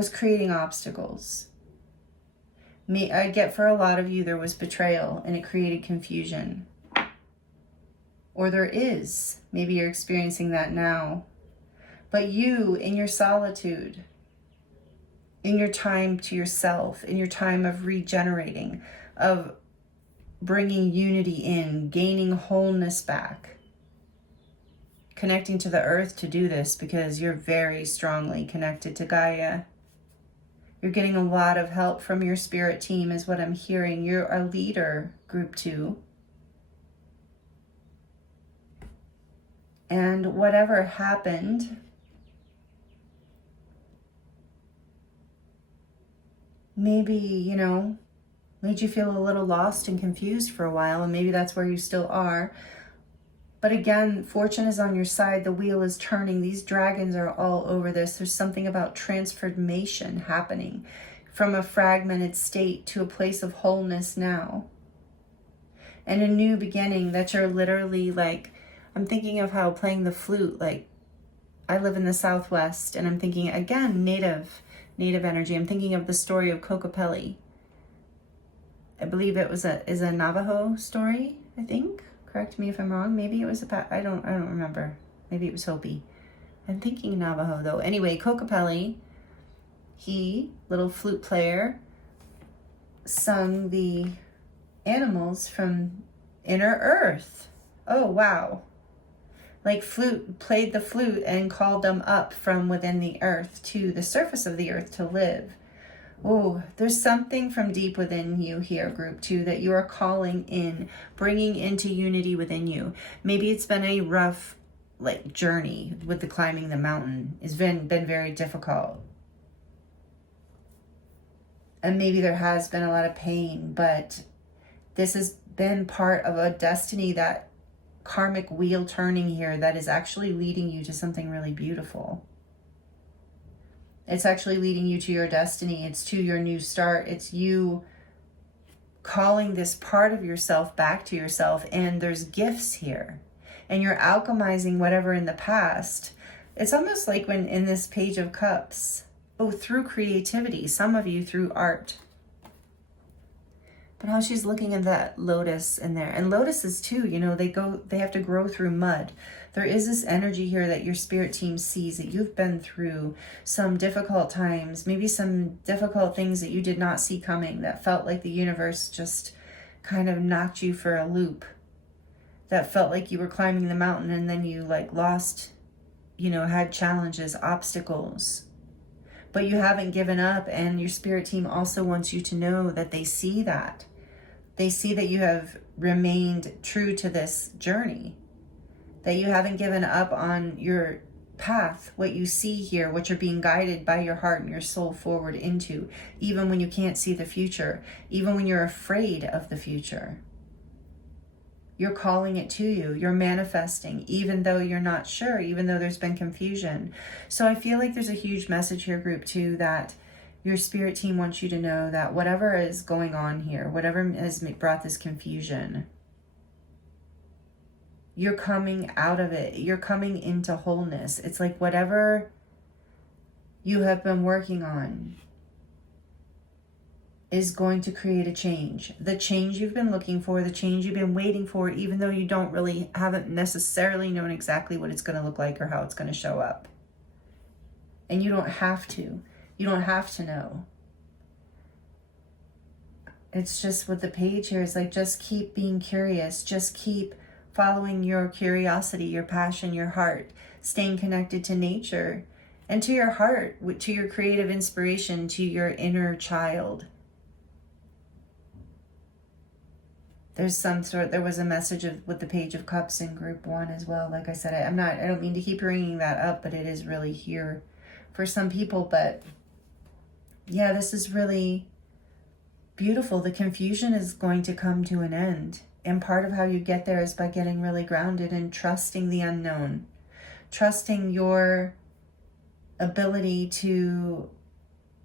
creating obstacles. I get for a lot of you there was betrayal and it created confusion. Or there is, maybe you're experiencing that now. But you, in your solitude, in your time to yourself, in your time of regenerating, of bringing unity in, gaining wholeness back, connecting to the earth to do this because you're very strongly connected to Gaia. You're getting a lot of help from your spirit team is what I'm hearing. You're a leader, group 2. And whatever happened, maybe, made you feel a little lost and confused for a while, and maybe that's where you still are. But again, fortune is on your side. The wheel is turning. These dragons are all over this. There's something about transformation happening from a fragmented state to a place of wholeness now. And a new beginning that you're literally like, I'm thinking of how playing the flute, like I live in the Southwest, and I'm thinking, again, native energy. I'm thinking of the story of Kokopelli. I believe it is a Navajo story, I think. Correct me if I'm wrong. Maybe it was I don't remember. Maybe it was Hopi. I'm thinking Navajo though. Anyway, Kokopelli, he, little flute player, sung the animals from inner earth. Oh, wow. Like flute, played the flute and called them up from within the earth to the surface of the earth to live. Oh, there's something from deep within you here, group 2, that you are calling in, bringing into unity within you. Maybe it's been a rough journey with the climbing the mountain. It's been very difficult. And maybe there has been a lot of pain, but this has been part of a destiny, that karmic wheel turning here, that is actually leading you to something really beautiful. It's actually leading you to your destiny. It's to your new start. It's you calling this part of yourself back to yourself. And there's gifts here. And you're alchemizing whatever in the past. It's almost like when in this Page of Cups, through creativity, some of you through art. But how she's looking at that lotus in there. And lotuses too, you know, they have to grow through mud. There is this energy here that your spirit team sees, that you've been through some difficult times, maybe some difficult things that you did not see coming, that felt like the universe just kind of knocked you for a loop. That felt like you were climbing the mountain and then you lost, had challenges, obstacles. But you haven't given up, and your spirit team also wants you to know that they see that. They see that you have remained true to this journey, that you haven't given up on your path, what you see here, what you're being guided by your heart and your soul forward into, even when you can't see the future, even when you're afraid of the future. You're calling it to you. You're manifesting, even though you're not sure, even though there's been confusion. So I feel like there's a huge message here, group 2, that your spirit team wants you to know that whatever is going on here, whatever has brought this confusion, you're coming out of it. You're coming into wholeness. It's like whatever you have been working on is going to create a change. The change you've been looking for, the change you've been waiting for, even though you haven't necessarily known exactly what it's going to look like or how it's going to show up. And you don't have to. You don't have to know. It's just with the page here, it's like, just keep being curious. Just keep following your curiosity, your passion, your heart, staying connected to nature and to your heart, to your creative inspiration, to your inner child. There was a message with the Page of Cups in group 1 as well. Like I said, I don't mean to keep bringing that up, but it is really here for some people. But yeah, this is really beautiful. The confusion is going to come to an end. And part of how you get there is by getting really grounded and trusting the unknown, trusting your ability to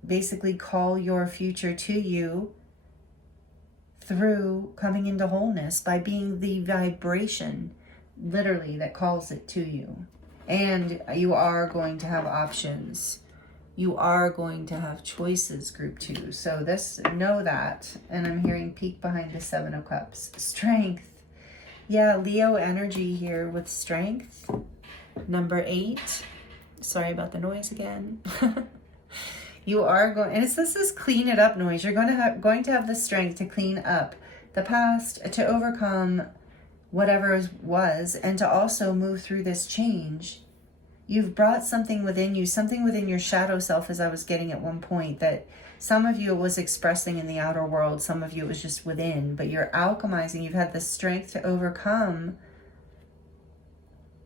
basically call your future to you through coming into wholeness, by being the vibration, literally, that calls it to you. And you are going to have options. You are going to have choices, group 2. So know that. And I'm hearing peek behind the 7 of Cups. Strength. Yeah, Leo energy here with strength. Number 8. Sorry about the noise again. You are going, and this is clean it up noise. You're going to have the strength to clean up the past, to overcome whatever was, and to also move through this change. You've brought something within you, something within your shadow self, as I was getting at one point, that some of you was expressing in the outer world, some of you was just within, but you're alchemizing. You've had the strength to overcome.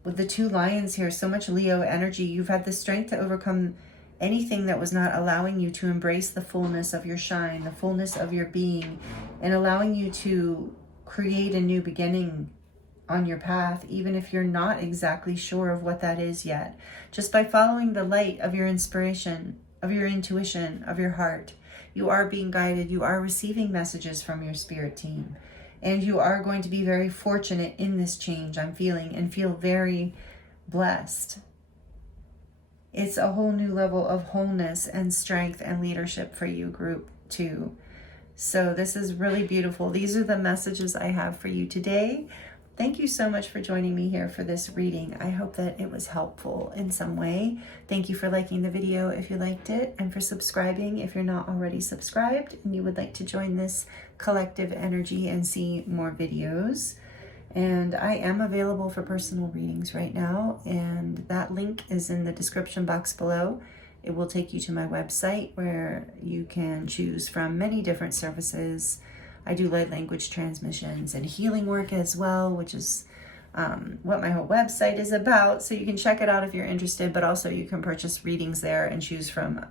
With the 2 lions here, so much Leo energy, you've had the strength to overcome anything that was not allowing you to embrace the fullness of your shine, the fullness of your being, and allowing you to create a new beginning on your path, even if you're not exactly sure of what that is yet. Just by following the light of your inspiration, of your intuition, of your heart, you are being guided. You are receiving messages from your spirit team. And you are going to be very fortunate in this change, I'm feeling, and feel very blessed. It's a whole new level of wholeness and strength and leadership for you, group 2. So this is really beautiful. These are the messages I have for you today. Thank you so much for joining me here for this reading. I hope that it was helpful in some way. Thank you for liking the video if you liked it, and for subscribing if you're not already subscribed and you would like to join this collective energy and see more videos. And I am available for personal readings right now, and that link is in the description box below. It will take you to my website where you can choose from many different services. I do light language transmissions and healing work as well, which is what my whole website is about. So you can check it out if you're interested, but also you can purchase readings there and choose from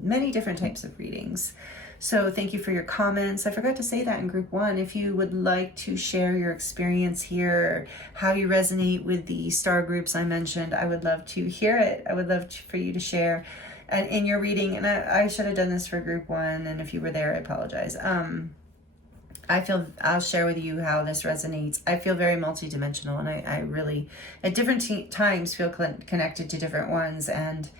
many different types of readings. So thank you for your comments. I forgot to say that in group 1. If you would like to share your experience here, how you resonate with the star groups I mentioned, I would love to hear it. I would love for you to share and in your reading. And I should have done this for group 1. And if you were there, I apologize. I'll share with you how this resonates. I feel very multidimensional, and I really, at different times, feel connected to different ones. And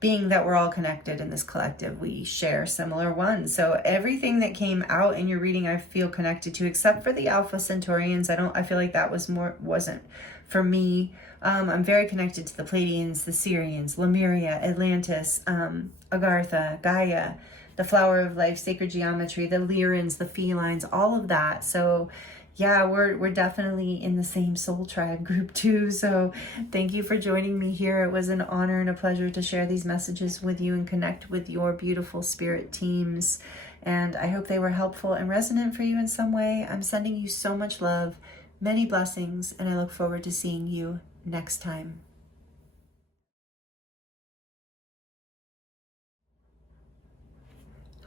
being that we're all connected in this collective, we share similar ones. So everything that came out in your reading, I feel connected to, except for the Alpha Centaurians. I feel like that wasn't for me. I'm very connected to the Pleiadians, the Syrians, Lemuria, Atlantis, Agartha, Gaia, the Flower of Life, Sacred Geometry, the Lyrans, the Felines, all of that. So yeah, we're definitely in the same soul tribe group too. So thank you for joining me here. It was an honor and a pleasure to share these messages with you and connect with your beautiful spirit teams. And I hope they were helpful and resonant for you in some way. I'm sending you so much love, many blessings, and I look forward to seeing you next time.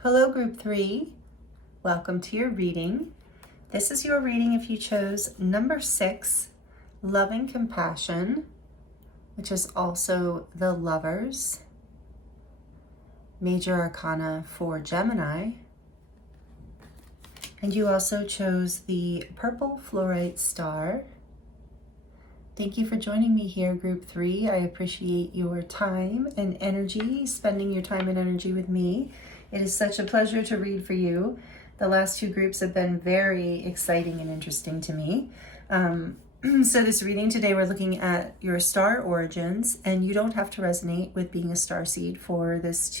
Hello, group 3. Welcome to your reading. This is your reading if you chose number 6, Loving Compassion, which is also the Lovers, Major Arcana for Gemini. And you also chose the purple fluorite star. Thank you for joining me here, group 3. I appreciate your time and energy, spending your time and energy with me. It is such a pleasure to read for you. The last 2 groups have been very exciting and interesting to me. So this reading today, we're looking at your star origins, and you don't have to resonate with being a starseed for this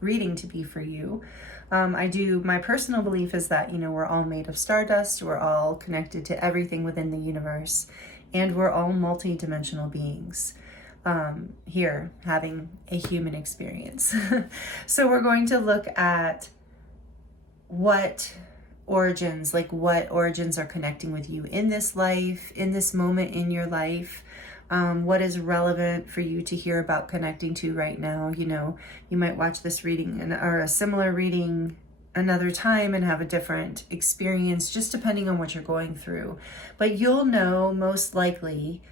reading to be for you. My personal belief is that, we're all made of stardust, we're all connected to everything within the universe, and we're all multidimensional beings. Here having a human experience. So we're going to look at what origins are connecting with you in this life, in this moment in your life. What is relevant for you to hear about connecting to right now. You might watch this reading or a similar reading another time and have a different experience, just depending on what you're going through. But you'll know most likely,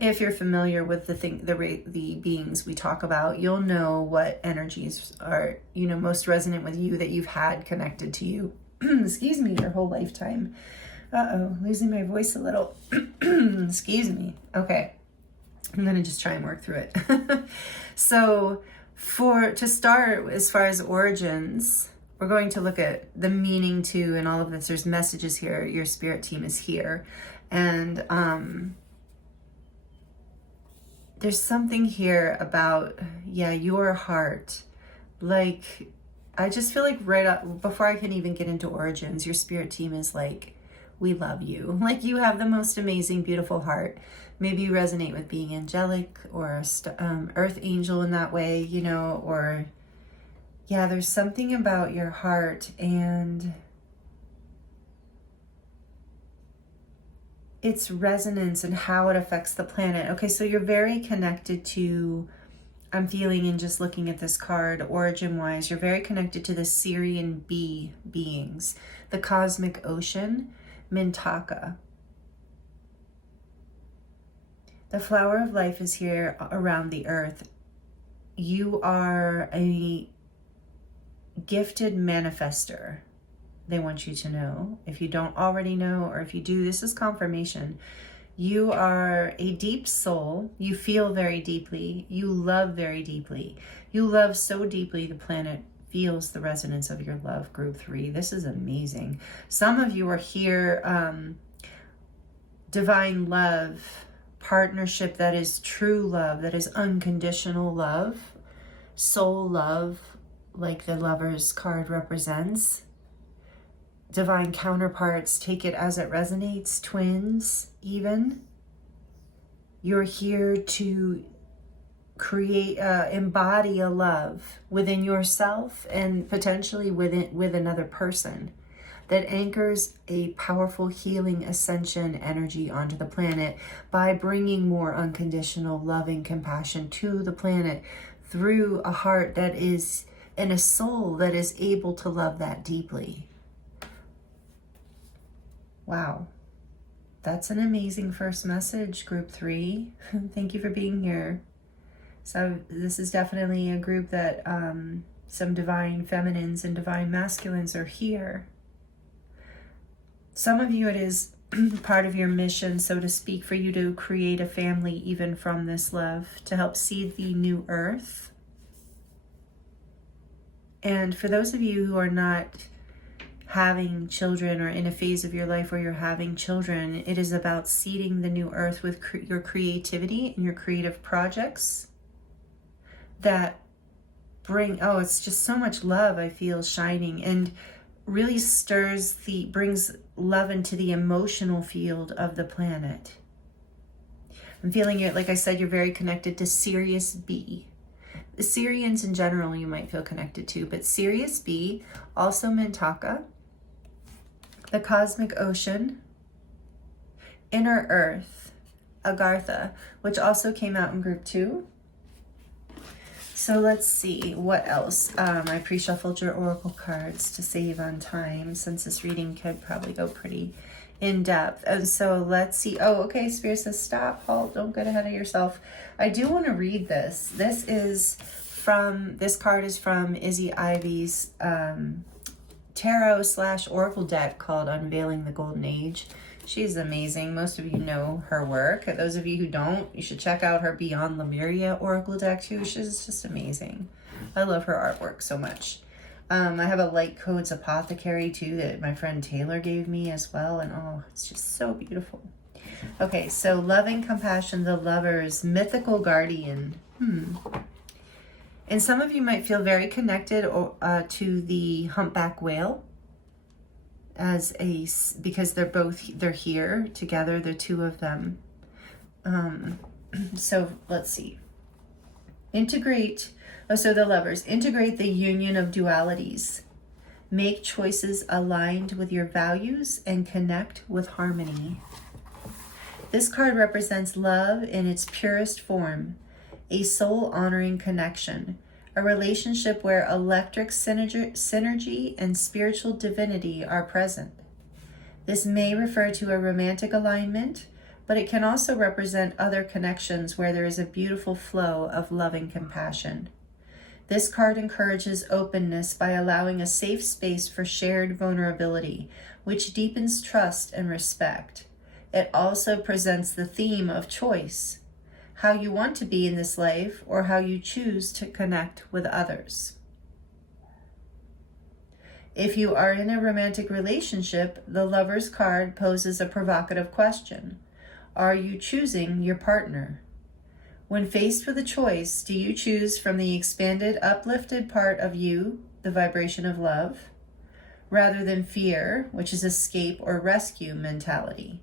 if you're familiar with the beings we talk about, you'll know what energies are, most resonant with you, that you've had connected to you, excuse me, your whole lifetime. Losing my voice a little. Excuse me. Okay. I'm going to just try and work through it. So to start, as far as origins, we're going to look at the meaning to, and all of this. There's messages here. Your spirit team is here. And, there's something here about, your heart. Like, I just feel like right up before I can even get into origins, your spirit team is like, we love you. Like, you have the most amazing, beautiful heart. Maybe you resonate with being angelic or earth angel in that way, or there's something about your heart and its resonance and how it affects the planet. Okay, so you're very connected to, I'm feeling in just looking at this card, origin-wise, you're very connected to the Syrian beings, the cosmic ocean, Mintaka. The flower of life is here around the earth. You are a gifted manifester. They want you to know. If you don't already know, or if you do, this is confirmation. You are a deep soul. You feel very deeply. You love very deeply. You love so deeply the planet feels the resonance of your love, group 3. This is amazing. Some of you are here, divine love, partnership that is true love, that is unconditional love, soul love, like the Lover's card represents. divine counterparts, take it as it resonates, twins even. You're here to create, embody a love within yourself and potentially with another person that anchors a powerful healing ascension energy onto the planet by bringing more unconditional loving compassion to the planet through a heart that is, and a soul that is able to love that deeply. Wow. That's an amazing first message, group 3. Thank you for being here. So this is definitely a group that some divine feminines and divine masculines are here. Some of you, it is part of your mission, so to speak, for you to create a family even from this love, to help seed the new earth. And for those of you who are not having children or in a phase of your life where you're having children, it is about seeding the new earth with your creativity and your creative projects that bring, oh, it's just so much love I feel shining, and really brings love into the emotional field of the planet. I'm feeling it, like I said, you're very connected to Sirius B. The Sirians in general you might feel connected to, but Sirius B, also Mintaka, the cosmic ocean, inner earth, Agartha, which also came out in group 2. So let's see what else. I pre-shuffled your oracle cards to save on time, since this reading could probably go pretty in depth. And so let's see. Oh, okay. Spirit says stop, halt, don't get ahead of yourself. I do want to read this. This card is from Izzy Ivy's tarot/oracle deck called Unveiling the Golden Age. She's amazing. Most of you know her work. Those of you who don't, you should check out her Beyond Lemuria oracle deck too. She's just amazing. I love her artwork so much. I have a Light Codes Apothecary too that my friend Taylor gave me as well. And oh, it's just so beautiful. Okay, so loving compassion, the Lovers, mythical guardian. And some of you might feel very connected to the humpback whale. Because they're here together, the two of them. So let's see. So the Lovers, integrate the union of dualities. Make choices aligned with your values and connect with harmony. This card represents love in its purest form, a soul-honoring connection, a relationship where electric synergy and spiritual divinity are present. This may refer to a romantic alignment, but it can also represent other connections where there is a beautiful flow of loving compassion. This card encourages openness by allowing a safe space for shared vulnerability, which deepens trust and respect. It also presents the theme of choice, how you want to be in this life, or how you choose to connect with others. If you are in a romantic relationship, the Lover's card poses a provocative question. Are you choosing your partner? When faced with a choice, do you choose from the expanded, uplifted part of you, the vibration of love, rather than fear, which is escape or rescue mentality?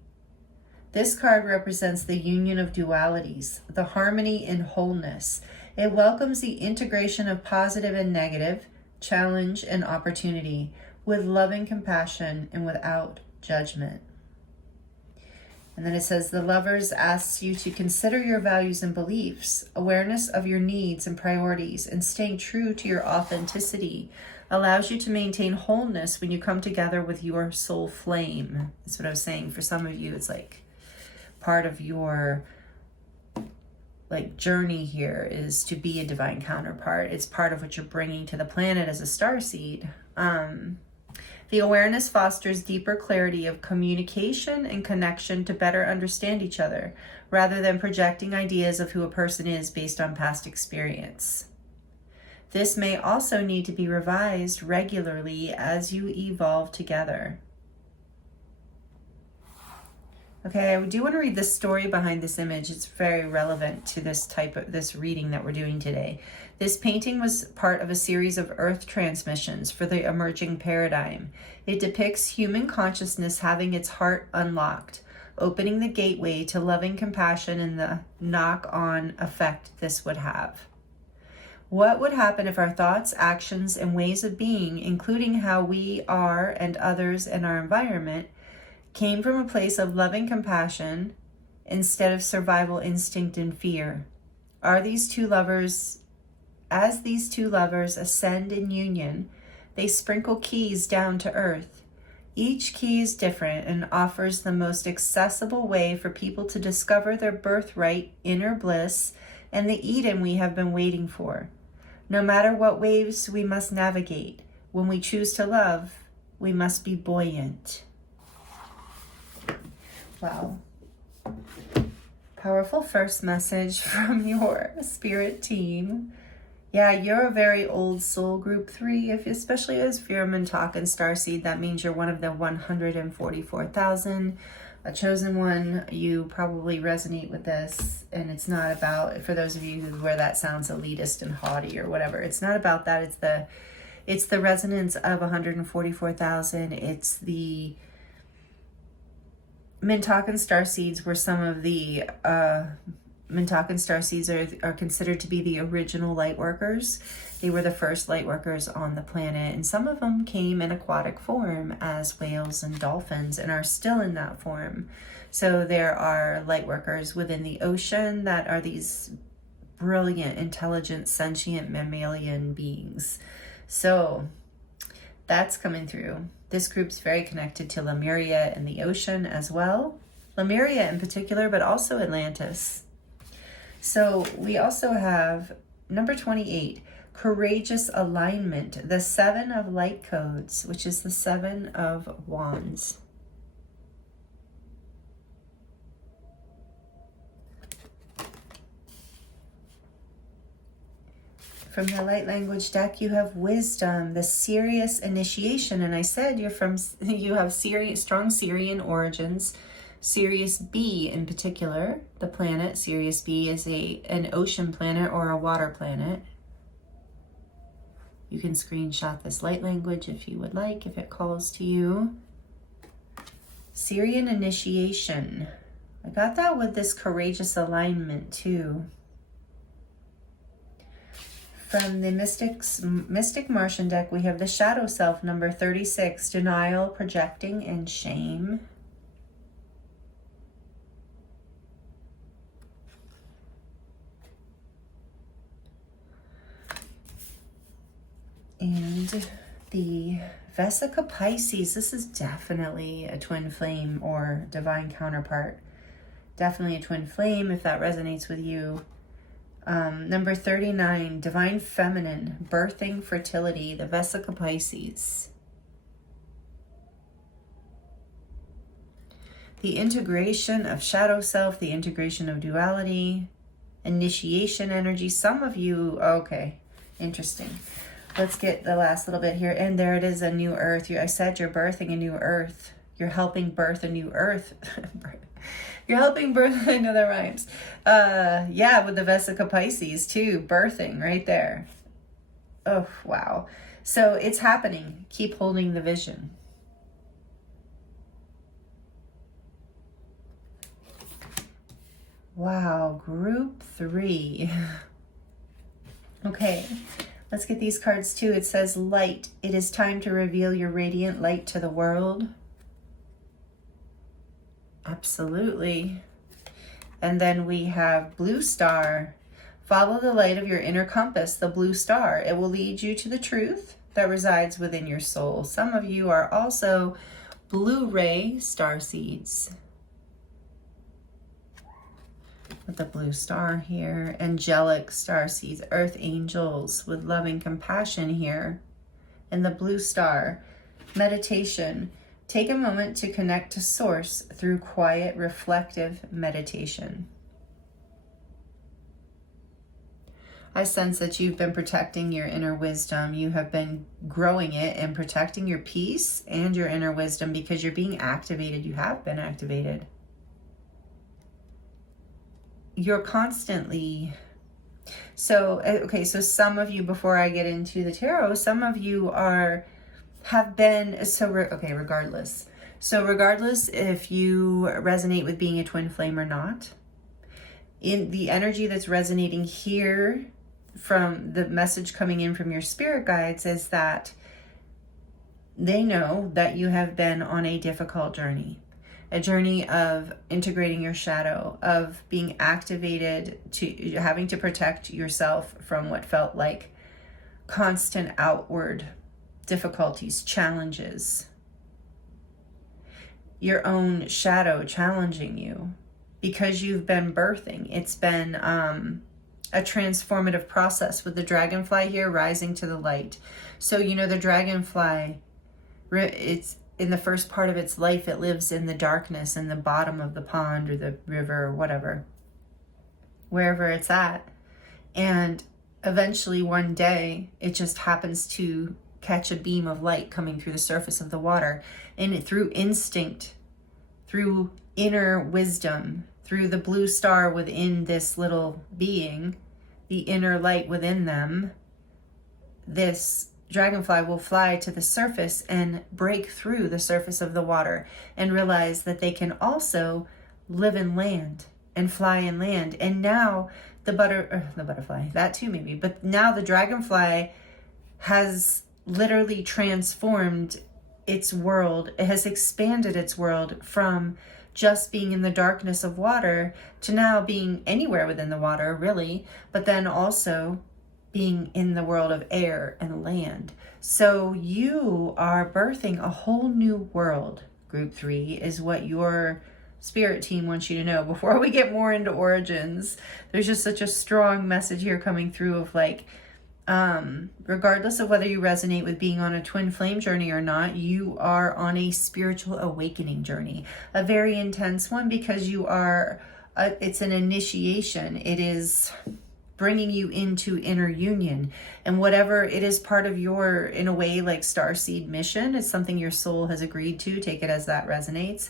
This card represents the union of dualities, the harmony in wholeness. It welcomes the integration of positive and negative, challenge and opportunity, with loving compassion and without judgment. And then it says, the Lovers asks you to consider your values and beliefs, awareness of your needs and priorities, and staying true to your authenticity allows you to maintain wholeness when you come together with your soul flame. That's what I was saying. For some of you, it's like part of your journey here is to be a divine counterpart. It's part of what you're bringing to the planet as a starseed. The awareness fosters deeper clarity of communication and connection to better understand each other, rather than projecting ideas of who a person is based on past experience. This may also need to be revised regularly as you evolve together. Okay, I do want to read the story behind this image. It's very relevant to this reading that we're doing today. This painting was part of a series of Earth transmissions for the emerging paradigm. It depicts human consciousness having its heart unlocked, opening the gateway to loving compassion and the knock-on effect this would have. What would happen if our thoughts, actions, and ways of being, including how we are and others in our environment, came from a place of loving compassion instead of survival instinct and fear? As these two lovers ascend in union, they sprinkle keys down to earth. Each key is different and offers the most accessible way for people to discover their birthright inner bliss and the Eden we have been waiting for. No matter what waves we must navigate, when we choose to love, we must be buoyant. Wow. Powerful first message from your spirit team. Yeah, you're a very old soul, group 3, especially if you're a Mintakan starseed. That means you're one of the 144,000, a chosen one. You probably resonate with this, and it's not about, for those of you where that sounds elitist and haughty or whatever, it's not about that. It's the resonance of 144,000. It's the Mintakan starseeds were some of the Mintakan starseeds are considered to be the original light workers. They were the first light workers on the planet, and some of them came in aquatic form as whales and dolphins and are still in that form. So there are light workers within the ocean that are these brilliant, intelligent, sentient mammalian beings. So that's coming through. This group's very connected to Lemuria and the ocean as well. Lemuria in particular, but also Atlantis. So we also have number 28, courageous alignment, the 7 of light codes, which is the 7 of wands. From the light language deck, you have wisdom, the serious initiation. And I said you have strong Syrian origins. Sirius B in particular, the planet Sirius B is an ocean planet or a water planet. You can screenshot this light language if you would like, if it calls to you. Syrian initiation. I got that with this courageous alignment too. From the Mystic Martian deck, we have the Shadow Self, number 36, denial, projecting, and shame. And the Vesica Pisces, this is definitely a twin flame or divine counterpart. Definitely a twin flame if that resonates with you. Number 39, divine feminine, birthing, fertility, the Vesica Pisces. The integration of shadow self, the integration of duality, initiation energy. Some of you, okay, interesting. Let's get the last little bit here. And there it is, a new earth. I said you're birthing a new earth. You're helping birth a new earth. You're helping birth, I know that rhymes. Yeah, with the Vesica Pisces too, birthing right there. Oh, wow. So it's happening. Keep holding the vision. Wow, group 3. Okay, let's get these cards too. It says light. It is time to reveal your radiant light to the world. Absolutely. And then we have blue star. Follow the light of your inner compass, the blue star. It will lead you to the truth that resides within your soul. Some of you are also blue ray starseeds. With the blue star here. Angelic starseeds, earth angels with loving compassion here. And the blue star. Meditation. Take a moment to connect to source through quiet, reflective meditation. I sense that you've been protecting your inner wisdom. You have been growing it and protecting your peace and your inner wisdom because you're being activated. You have been activated. you're constantly, so okay, so some of you, before I get into the tarot, some of you have been, okay, regardless. So regardless if you resonate with being a twin flame or not, in the energy that's resonating here from the message coming in from your spirit guides is that they know that you have been on a difficult journey, a journey of integrating your shadow, of being activated, to having to protect yourself from what felt like constant outward difficulties, challenges, your own shadow challenging you because you've been birthing. It's been a transformative process with the dragonfly here rising to the light. So, you know, the dragonfly, it's in the first part of its life, it lives in the darkness in the bottom of the pond or the river or whatever, wherever it's at. And eventually one day it just happens to catch a beam of light coming through the surface of the water. And through instinct, through inner wisdom, through the blue star within this little being, the inner light within them, this dragonfly will fly to the surface and break through the surface of the water and realize that they can also live in land and fly in land. And now the butterfly, that too maybe, but now the dragonfly has literally transformed its world. It has expanded its world from just being in the darkness of water to now being anywhere within the water, really, but then also being in the world of air and land. So you are birthing a whole new world. Group 3 is what your spirit team wants you to know. Before we get more into origins, there's just such a strong message here coming through of like, regardless of whether you resonate with being on a twin flame journey or not, you are on a spiritual awakening journey, a very intense one, because you are, it's an initiation. It is bringing you into inner union, and whatever it is, part of your, in a way, like starseed mission. It's something your soul has agreed to, take it as that resonates,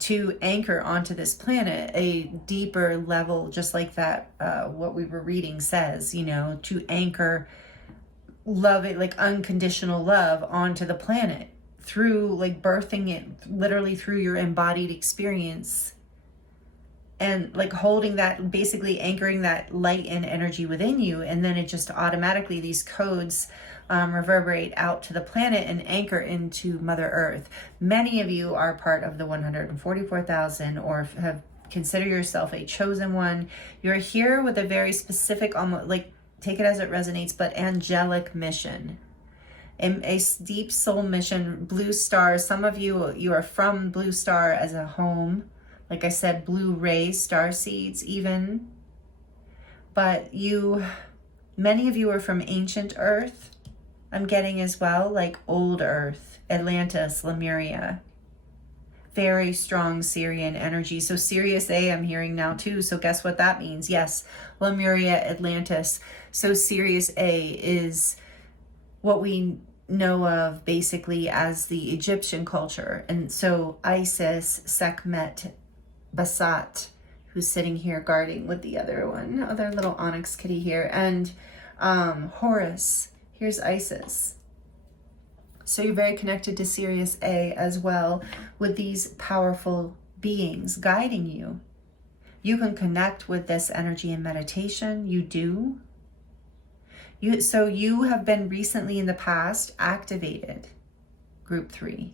to anchor onto this planet a deeper level, just like that what we were reading says, you know, to anchor love, it like unconditional love onto the planet through like birthing it literally through your embodied experience, and like holding that, basically anchoring that light and energy within you. And then it just automatically, these codes reverberate out to the planet and anchor into Mother Earth. Many of you are part of the 144,000 or have consider yourself a chosen one. You're here with a very specific, almost like, take it as it resonates, but angelic mission. A deep soul mission. Blue Star, some of you are from Blue Star as a home. Like I said, blue ray, star seeds even. But many of you are from ancient Earth, I'm getting as well, like old Earth, Atlantis, Lemuria. Very strong Syrian energy. So Sirius A I'm hearing now too. So guess what that means? Yes, Lemuria, Atlantis. So Sirius A is what we know of basically as the Egyptian culture. And so Isis, Sekhmet, Basat, who's sitting here guarding with the other little onyx kitty here, and Horus. Here's Isis. So you're very connected to Sirius A as well, with these powerful beings guiding you. You can connect with this energy in meditation. You do. So you have been recently in the past activated, group 3.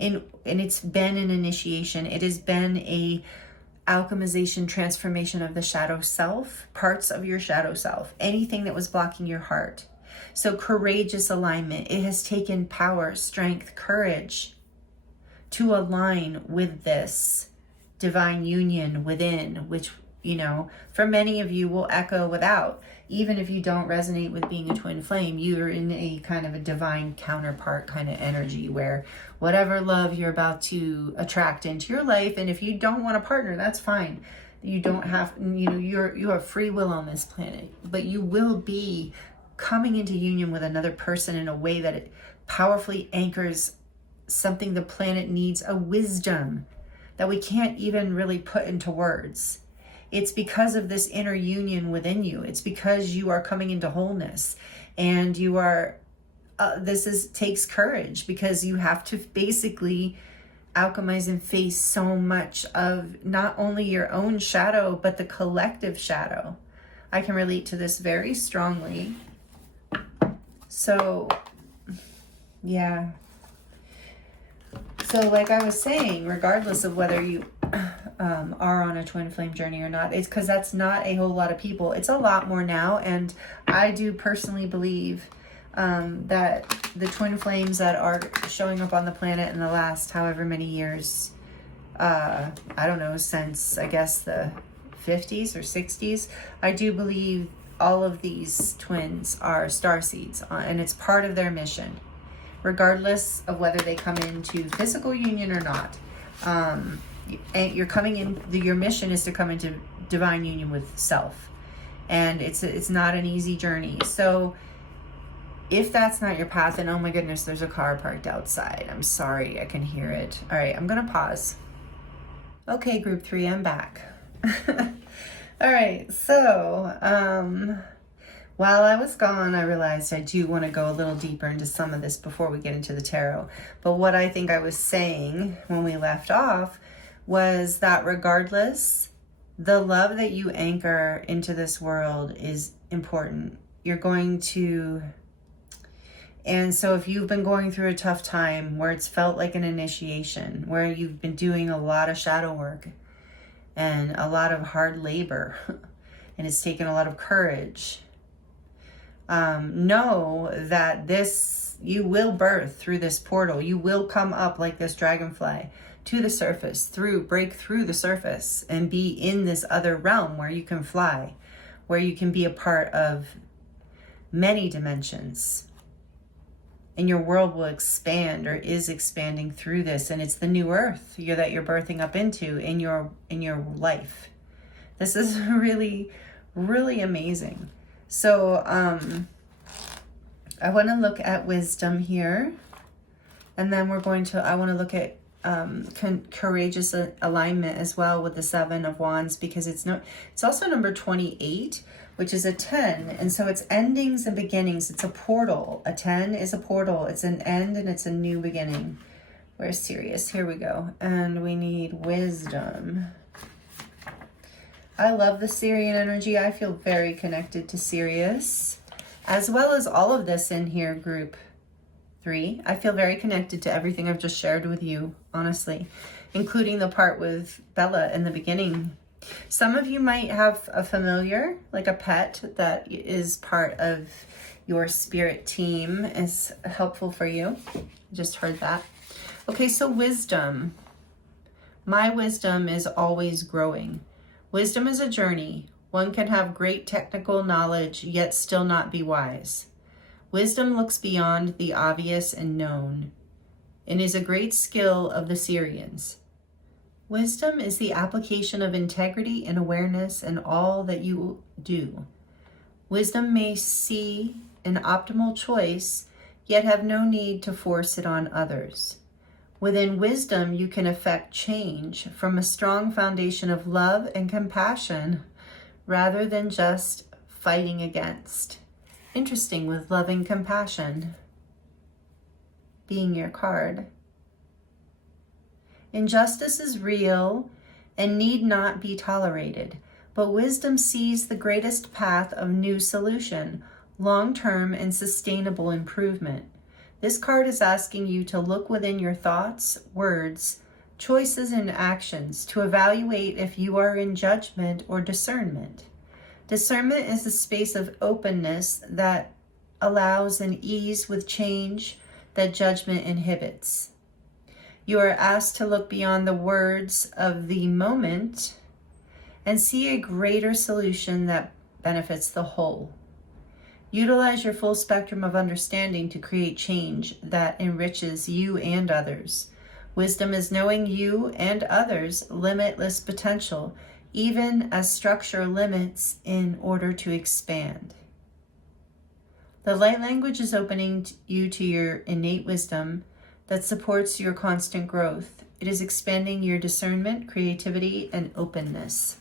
And it's been an initiation. It has been a alchemization, transformation of the shadow self, parts of your shadow self, anything that was blocking your heart. So courageous alignment. It has taken power, strength, courage to align with this divine union within, which, you know, for many of you will echo without. Even if you don't resonate with being a twin flame, you're in a kind of a divine counterpart kind of energy where whatever love you're about to attract into your life, and if you don't want a partner, that's fine. You don't have, you know, you have free will on this planet, but you will be coming into union with another person in a way that it powerfully anchors something the planet needs, a wisdom that we can't even really put into words. It's because of this inner union within you. It's because you are coming into wholeness, and you are, takes courage, because you have to basically alchemize and face so much of not only your own shadow, but the collective shadow. I can relate to this very strongly. So, yeah. So like I was saying, regardless of whether you are on a twin flame journey or not, it's because that's not a whole lot of people. It's a lot more now. And I do personally believe that the twin flames that are showing up on the planet in the last however many years, I don't know, since I guess the 50s or 60s, I do believe all of these twins are starseeds, and it's part of their mission, regardless of whether they come into physical union or not. And you're coming in, your mission is to come into divine union with self, and it's not an easy journey. So if that's not your path, and oh my goodness, there's a car parked outside. I'm sorry, I can hear it. All right, I'm gonna pause. Okay, group 3, I'm back. All right, so while I was gone, I realized I do want to go a little deeper into some of this before we get into the tarot. But what I think I was saying when we left off was that regardless, the love that you anchor into this world is important. You're going to... And so if you've been going through a tough time where it's felt like an initiation, where you've been doing a lot of shadow work and a lot of hard labor, and it's taken a lot of courage, know that you will birth through this portal. You will come up like this dragonfly to the surface, break through the surface, and be in this other realm where you can fly, where you can be a part of many dimensions. And your world will expand, or is expanding through this, and it's the new earth that you're birthing up into in your life. This is really, really amazing. So I want to look at wisdom here, and then I want to look at courageous alignment as well with the 7 of Wands, because it's also number 28, which is a 10. And so it's endings and beginnings. It's a portal. A 10 is a portal. It's an end and it's a new beginning. We're serious. Here we go. And we need wisdom. I love the Sirian energy. I feel very connected to Sirius, as well as all of this in here, group 3. I feel very connected to everything I've just shared with you, honestly, including the part with Bella in the beginning. Some of you might have a familiar, like a pet, that is part of your spirit team, is helpful for you. Just heard that. Okay, so wisdom. My wisdom is always growing. Wisdom is a journey. One can have great technical knowledge, yet still not be wise. Wisdom looks beyond the obvious and known, and is a great skill of the Syrians. Wisdom is the application of integrity and awareness in all that you do. Wisdom may see an optimal choice, yet have no need to force it on others. Within wisdom, you can effect change from a strong foundation of love and compassion, rather than just fighting against. Interesting, with love and compassion being your card. Injustice is real and need not be tolerated, but wisdom sees the greatest path of new solution, long-term and sustainable improvement. This card is asking you to look within your thoughts, words, choices, and actions to evaluate if you are in judgment or discernment. Discernment is a space of openness that allows an ease with change that judgment inhibits. You are asked to look beyond the words of the moment and see a greater solution that benefits the whole. Utilize your full spectrum of understanding to create change that enriches you and others. Wisdom is knowing you and others' limitless potential, even as structure limits in order to expand. The light language is opening you to your innate wisdom that supports your constant growth It is expanding your discernment, creativity, and openness.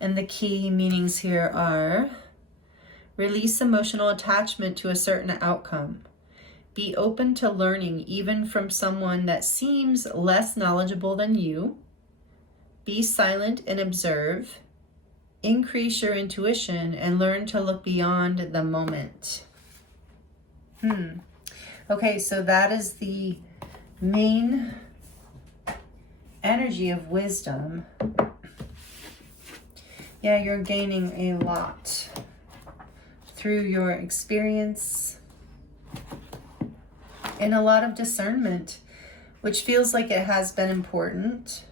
And the key meanings here are: release emotional attachment to a certain outcome. Be open to learning even from someone that seems less knowledgeable than you. Be silent and observe. Increase your intuition and learn to look beyond the moment. Okay, so that is the main energy of wisdom. Yeah, you're gaining a lot through your experience and a lot of discernment, which feels like it has been important.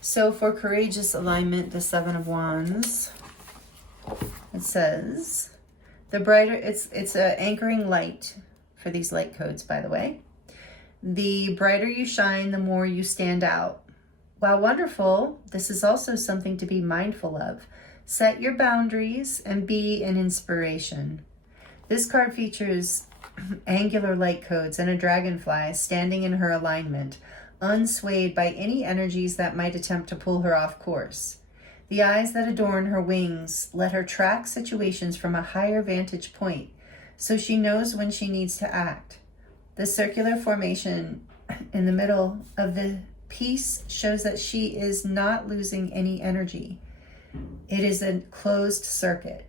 So for courageous alignment, the Seven of Wands, it says, the brighter, it's a anchoring light for these light codes, by the way. The brighter you shine, the more you stand out. While wonderful, this is also something to be mindful of. Set your boundaries and be an inspiration. This card features angular light codes and a dragonfly standing in her alignment, unswayed by any energies that might attempt to pull her off course. The eyes that adorn her wings let her track situations from a higher vantage point, so she knows when she needs to act. The circular formation in the middle of the piece shows that she is not losing any energy. It is a closed circuit.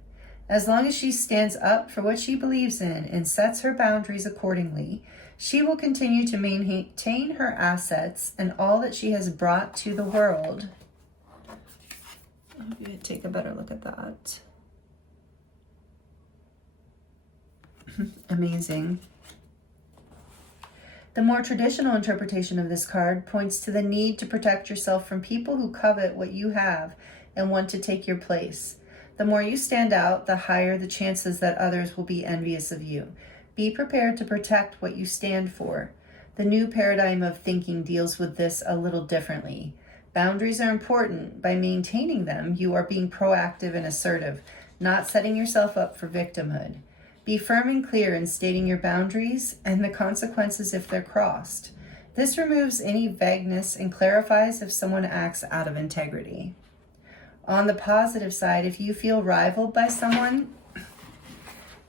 As long as she stands up for what she believes in and sets her boundaries accordingly, she will continue to maintain her assets and all that she has brought to the world. I'm going to take a better look at that. Amazing. The more traditional interpretation of this card points to the need to protect yourself from people who covet what you have and want to take your place. The more you stand out, the higher the chances that others will be envious of you. Be prepared to protect what you stand for. The new paradigm of thinking deals with this a little differently. Boundaries are important. By maintaining them, you are being proactive and assertive, not setting yourself up for victimhood. Be firm and clear in stating your boundaries and the consequences if they're crossed. This removes any vagueness and clarifies if someone acts out of integrity. On the positive side, if you feel rivaled by someone,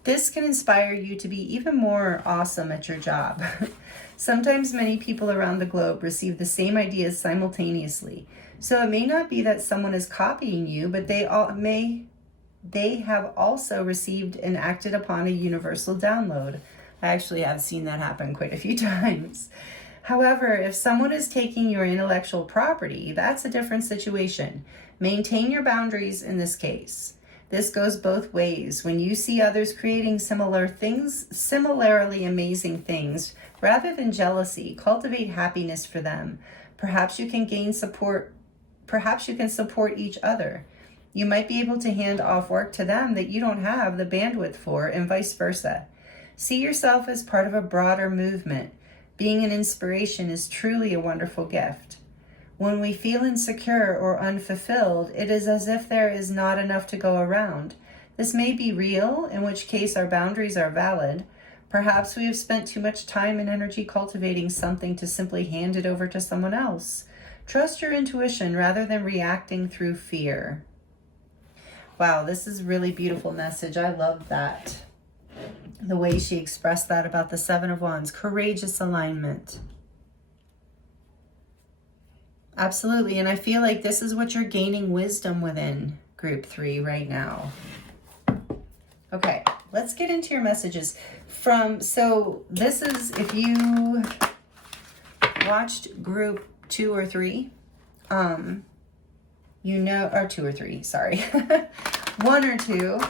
this can inspire you to be even more awesome at your job. Sometimes many people around the globe receive the same ideas simultaneously. So it may not be that someone is copying you, but they have also received and acted upon a universal download. I actually have seen that happen quite a few times. However, if someone is taking your intellectual property, that's a different situation. Maintain your boundaries in this case. This goes both ways. When you see others creating similar things, similarly amazing things, rather than jealousy, cultivate happiness for them. Perhaps you can support each other. You might be able to hand off work to them that you don't have the bandwidth for, and vice versa. See yourself as part of a broader movement. Being an inspiration is truly a wonderful gift. When we feel insecure or unfulfilled, it is as if there is not enough to go around. This may be real, in which case our boundaries are valid. Perhaps we have spent too much time and energy cultivating something to simply hand it over to someone else. Trust your intuition rather than reacting through fear. Wow, this is a really beautiful message. I love that. The way she expressed that about the Seven of Wands. Courageous alignment. Absolutely, and I feel like this is what you're gaining wisdom within group 3 right now. Okay, let's get into your messages. So this is, if you watched group 2 or 3, you know, or 2 or 3, sorry. 1 or 2,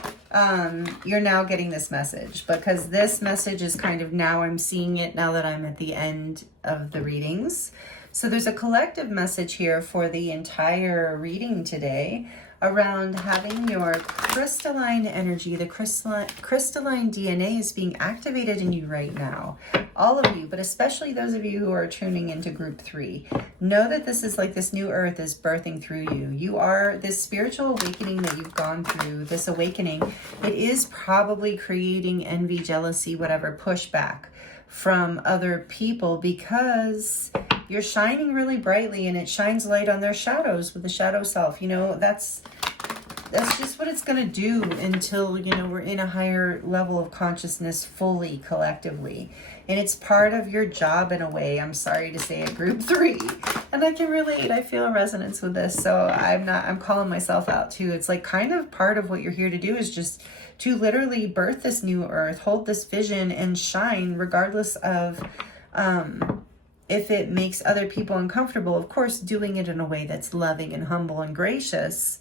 you're now getting this message, because this message is kind of, now I'm seeing it now that I'm at the end of the readings. So there's a collective message here for the entire reading today around having your crystalline energy, the crystalline DNA is being activated in you right now. All of you, but especially those of you who are tuning into group 3, know that this is like this new earth is birthing through you. You are this spiritual awakening that you've gone through, this awakening. It is probably creating envy, jealousy, whatever, pushback. from other people because you're shining really brightly, and it shines light on their shadows with the shadow self. You know, that's just what it's going to do until, you know, we're in a higher level of consciousness fully, collectively. And it's part of your job in a way, I'm sorry to say, at group 3. And I can relate. I feel a resonance with this. So I'm calling myself out too. It's like kind of part of what you're here to do is just to literally birth this new earth, hold this vision and shine regardless of if it makes other people uncomfortable. Of course, doing it in a way that's loving and humble and gracious.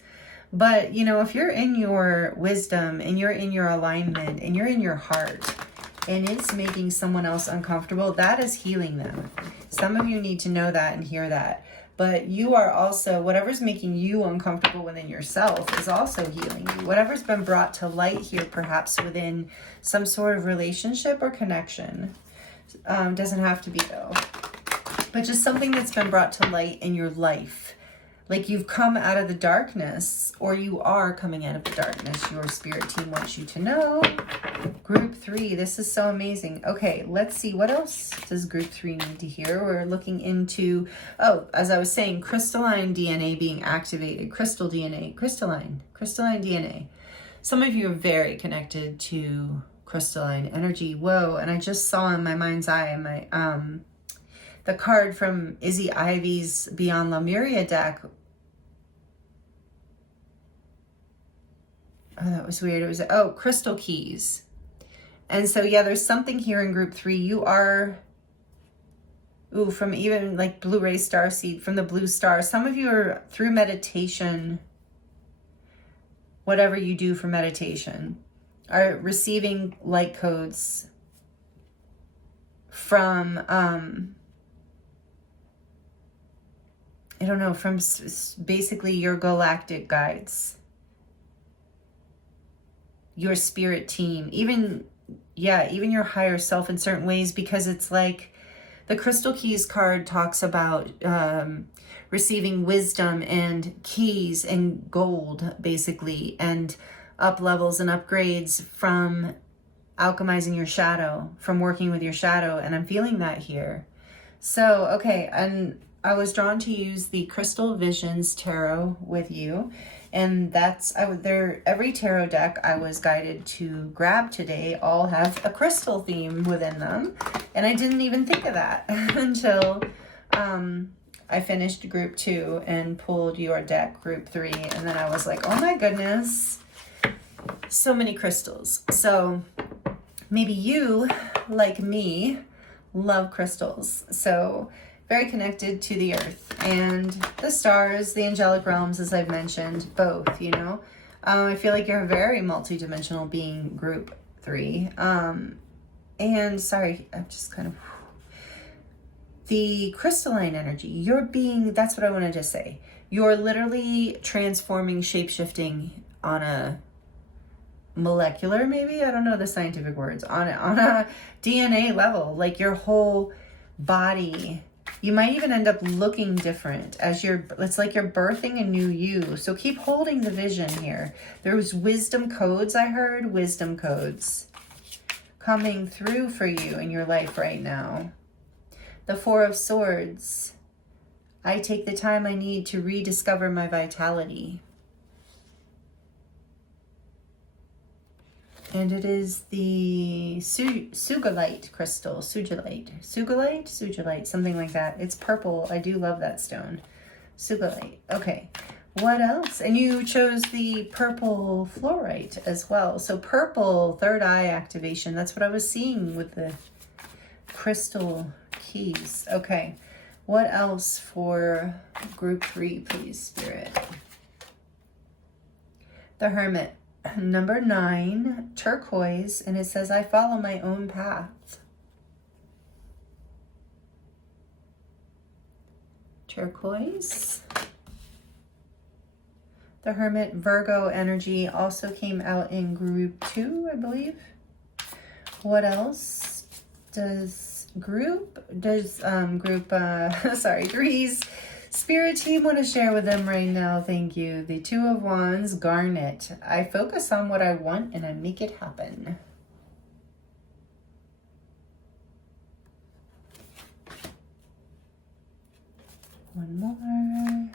But, you know, if you're in your wisdom and you're in your alignment and you're in your heart and it's making someone else uncomfortable, that is healing them. Some of you need to know that and hear that. But you are also, whatever's making you uncomfortable within yourself is also healing you. Whatever's been brought to light here, perhaps within some sort of relationship or connection, doesn't have to be though, but just something that's been brought to light in your life. Like you've come out of the darkness, or you are coming out of the darkness. Your spirit team wants you to know. Group 3, this is so amazing. Okay, let's see. What else does group 3 need to hear? We're looking into, oh, as I was saying, crystalline DNA being activated. Crystal DNA, crystalline DNA. Some of you are very connected to crystalline energy. Whoa, and I just saw in my mind's eye, the card from Izzy Ivy's Beyond Lemuria deck. Oh, that was weird. It was, oh, crystal keys. And so, yeah, there's something here in group 3. You are, ooh, from even like blue ray starseed, from the blue star. Some of you are through meditation, whatever you do for meditation, are receiving light codes from, I don't know, from basically your galactic guides, your spirit team, even your higher self in certain ways, because it's like the Crystal Keys card talks about receiving wisdom and keys and gold, basically, and up levels and upgrades from alchemizing your shadow, from working with your shadow. And I'm feeling that here. So, okay, and I was drawn to use the Crystal Visions Tarot with you, and every tarot deck I was guided to grab today all have a crystal theme within them, and I didn't even think of that until I finished group 2 and pulled your deck, group 3, and then I was like, oh my goodness, so many crystals. So maybe you, like me, love crystals. So very connected to the earth and the stars, the angelic realms, as I've mentioned, both, you know. I feel like you're a very multidimensional being, group 3. And sorry, I'm just kind of, the crystalline energy, you're being, that's what I wanted to say. You're literally transforming, shape-shifting on a molecular, maybe, I don't know the scientific words, on a DNA level, like your whole body. You might even end up looking different as it's like you're birthing a new you. So keep holding the vision here. There was wisdom codes, I heard, wisdom codes coming through for you in your life right now. The 4 of Swords. I take the time I need to rediscover my vitality. And it is the Sugilite crystal, Sugilite, something like that. It's purple. I do love that stone. Sugilite. Okay. What else? And you chose the purple fluorite as well. So purple, third eye activation. That's what I was seeing with the crystal keys. Okay. What else for group 3, please, Spirit? The Hermit. Number 9, turquoise, and it says, I follow my own path. Turquoise. The Hermit, Virgo energy, also came out in group 2, I believe. What else does three's spirit team want to share with them right now? Thank you. The 2 of Wands, Garnet. I focus on what I want and I make it happen. One more.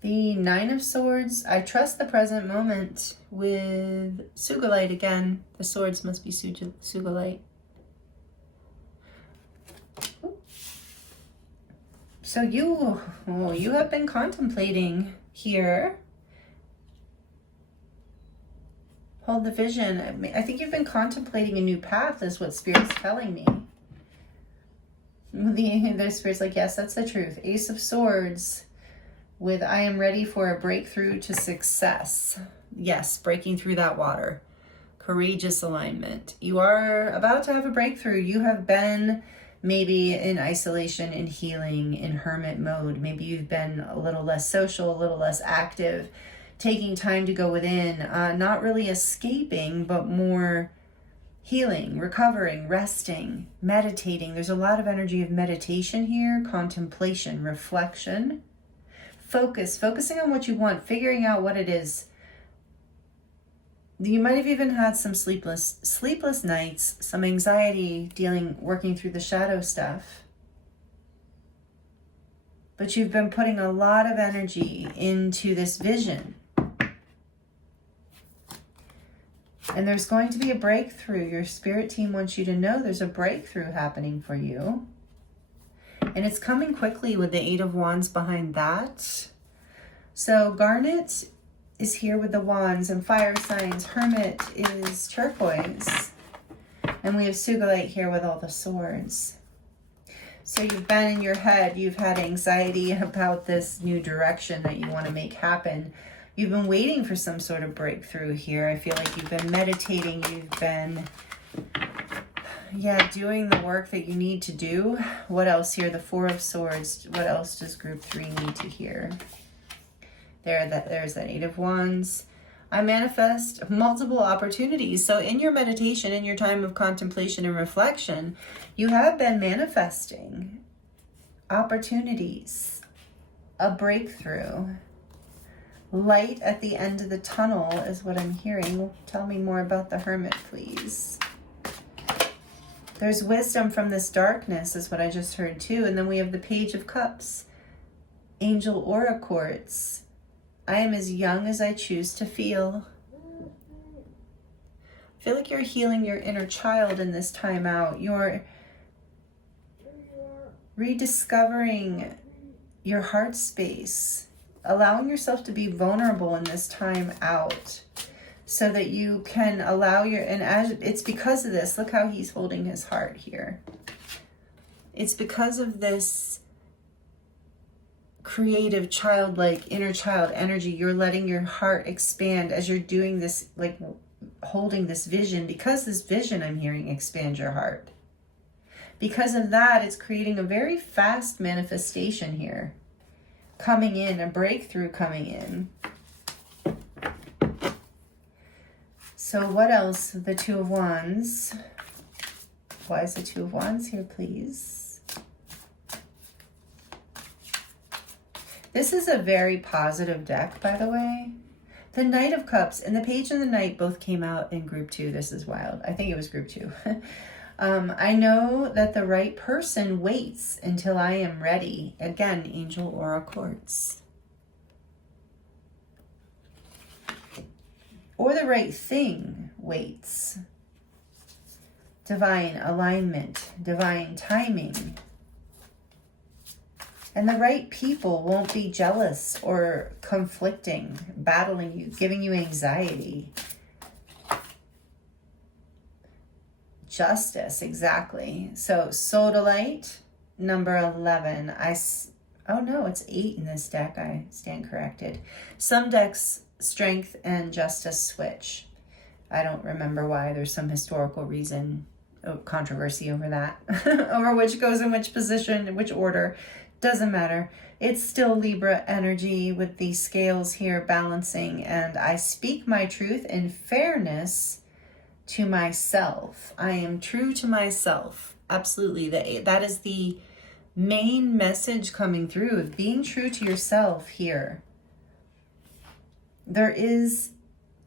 The Nine of Swords. I trust the present moment with Sugilite again. The swords must be Sugilite. So you have been contemplating here. Hold the vision. I think you've been contemplating a new path is what Spirit's telling me. The Spirit's like, yes, that's the truth. Ace of Swords with I am ready for a breakthrough to success. Yes, breaking through that water. Courageous alignment. You are about to have a breakthrough. You have been maybe in isolation, in healing, in hermit mode. Maybe you've been a little less social, a little less active, taking time to go within, not really escaping, but more healing, recovering, resting, meditating. There's a lot of energy of meditation here, contemplation, reflection, focusing on what you want, figuring out what it is. You might have even had some sleepless nights, some anxiety, working through the shadow stuff. But you've been putting a lot of energy into this vision. And there's going to be a breakthrough. Your spirit team wants you to know there's a breakthrough happening for you. And it's coming quickly with the Eight of Wands behind that. So Garnet is here with the wands and fire signs. Hermit is turquoise. And we have Sugilite here with all the swords. So you've been in your head, you've had anxiety about this new direction that you want to make happen. You've been waiting for some sort of breakthrough here. I feel like you've been meditating, you've been, doing the work that you need to do. What else here? The Four of Swords. What else does group 3 need to hear? There's that Eight of Wands. I manifest multiple opportunities. So in your meditation, in your time of contemplation and reflection, you have been manifesting opportunities, a breakthrough. Light at the end of the tunnel is what I'm hearing. Tell me more about the Hermit, please. There's wisdom from this darkness is what I just heard too. And then we have the Page of Cups. Angel Aura Quartz. I am as young as I choose to feel. I feel like you're healing your inner child in this time out. You're rediscovering your heart space, allowing yourself to be vulnerable in this time out so that you can allow it's because of this, look how he's holding his heart here. It's because of this creative, childlike, inner child energy. You're letting your heart expand as you're doing this, like holding this vision, because this vision I'm hearing expand your heart. Because of that, it's creating a very fast manifestation here. Coming in, a breakthrough coming in. So what else? The Two of Wands. Why is the Two of Wands here, please? This is a very positive deck, by the way. The Knight of Cups and the Page and the Knight both came out in group 2. This is wild. I think it was group 2. I know that the right person waits until I am ready. Again, Angel Aura Quartz. Or the right thing waits. Divine alignment, divine timing. And the right people won't be jealous or conflicting, battling you, giving you anxiety. Justice, exactly. So Sodalite, number 11. Oh no, it's 8 in this deck. I stand corrected. Some decks, strength and justice switch. I don't remember why. There's some historical reason, controversy over that, over which goes in which position, in which order. Doesn't matter. It's still Libra energy with these scales here balancing, and I speak my truth in fairness to myself. I am true to myself. Absolutely. That is the main message coming through, of being true to yourself here. There is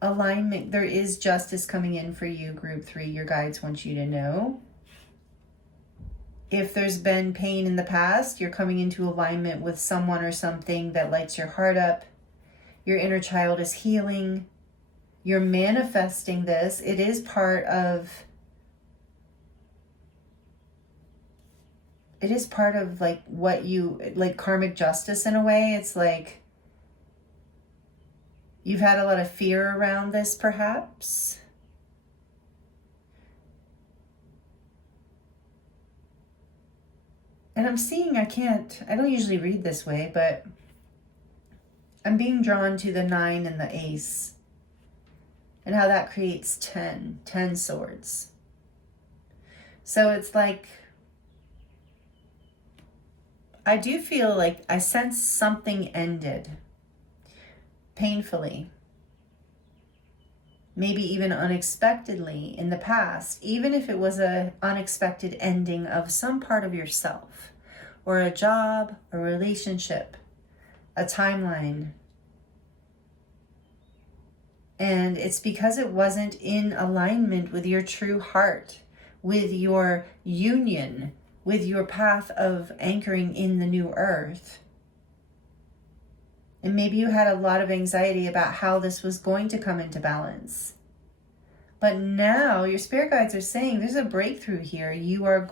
alignment. There is justice coming in for you, group 3. Your guides want you to know. If there's been pain in the past, you're coming into alignment with someone or something that lights your heart up. Your inner child is healing. You're manifesting this. It is part of like what you, like karmic justice in a way. It's like you've had a lot of fear around this perhaps. And I'm seeing, I don't usually read this way, but I'm being drawn to the 9 and the ace and how that creates 10 swords. So it's like, I do feel like I sense something ended painfully, maybe even unexpectedly in the past, even if it was an unexpected ending of some part of yourself, or a job, a relationship, a timeline. And it's because it wasn't in alignment with your true heart, with your union, with your path of anchoring in the new earth. And maybe you had a lot of anxiety about how this was going to come into balance. But now your spirit guides are saying there's a breakthrough here. You are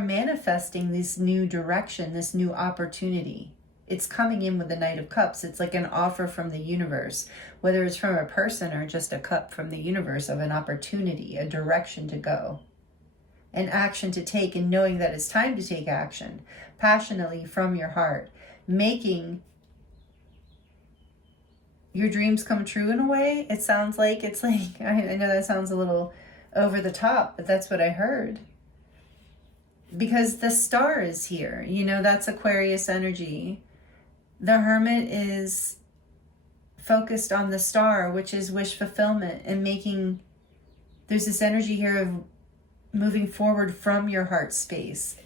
manifesting this new direction, this new opportunity. It's coming in with the Knight of Cups. It's like an offer from the universe, whether it's from a person or just a cup from the universe of an opportunity, a direction to go, an action to take, and knowing that it's time to take action passionately from your heart, making your dreams come true in a way. It sounds like, it's like, I know that sounds a little over the top, but that's what I heard. Because the star is here, that's Aquarius energy. The Hermit is focused on the star, which is wish fulfillment and there's this energy here of moving forward from your heart space,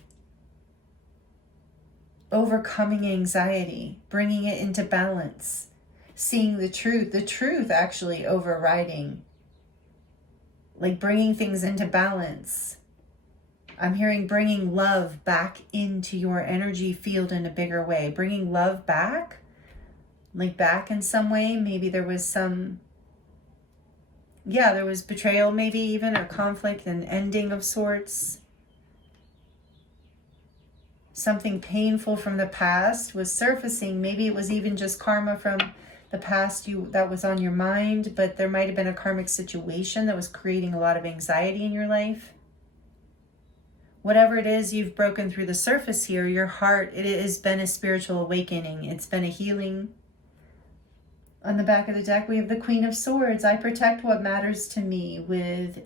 overcoming anxiety, bringing it into balance, seeing the truth actually overriding, like bringing things into balance. I'm hearing bringing love back into your energy field in a bigger way, bringing love back, like back in some way. Maybe there was there was betrayal, maybe even, or conflict, and ending of sorts. Something painful from the past was surfacing. Maybe it was even just karma from the past that was on your mind, but there might have been a karmic situation that was creating a lot of anxiety in your life. Whatever it is, you've broken through the surface here. Your heart, it has been a spiritual awakening. It's been a healing. On the back of the deck, we have the Queen of Swords. I protect what matters to me with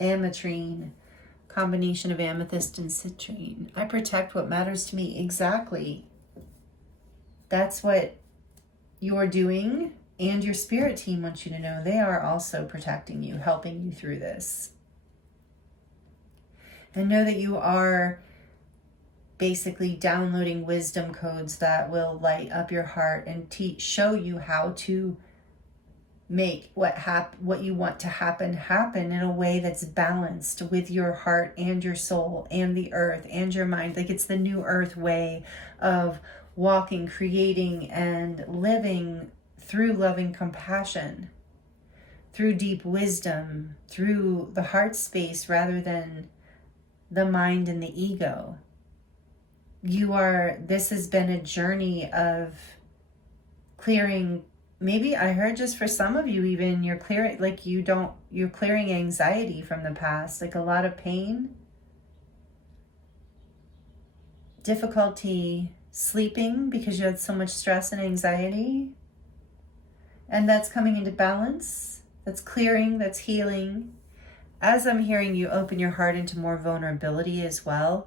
ametrine, combination of amethyst and citrine. I protect what matters to me. Exactly. That's what you're doing, and your spirit team wants you to know they are also protecting you, helping you through this. And know that you are basically downloading wisdom codes that will light up your heart and show you how to make what you want to happen in a way that's balanced with your heart and your soul and the earth and your mind. Like it's the new earth way of walking, creating, and living through loving compassion, through deep wisdom, through the heart space rather than the mind and the ego. This has been a journey of clearing. Maybe I heard just for some of you, even you're clearing anxiety from the past, like a lot of pain, difficulty sleeping because you had so much stress and anxiety. And that's coming into balance. That's clearing, that's healing. As I'm hearing you open your heart into more vulnerability as well,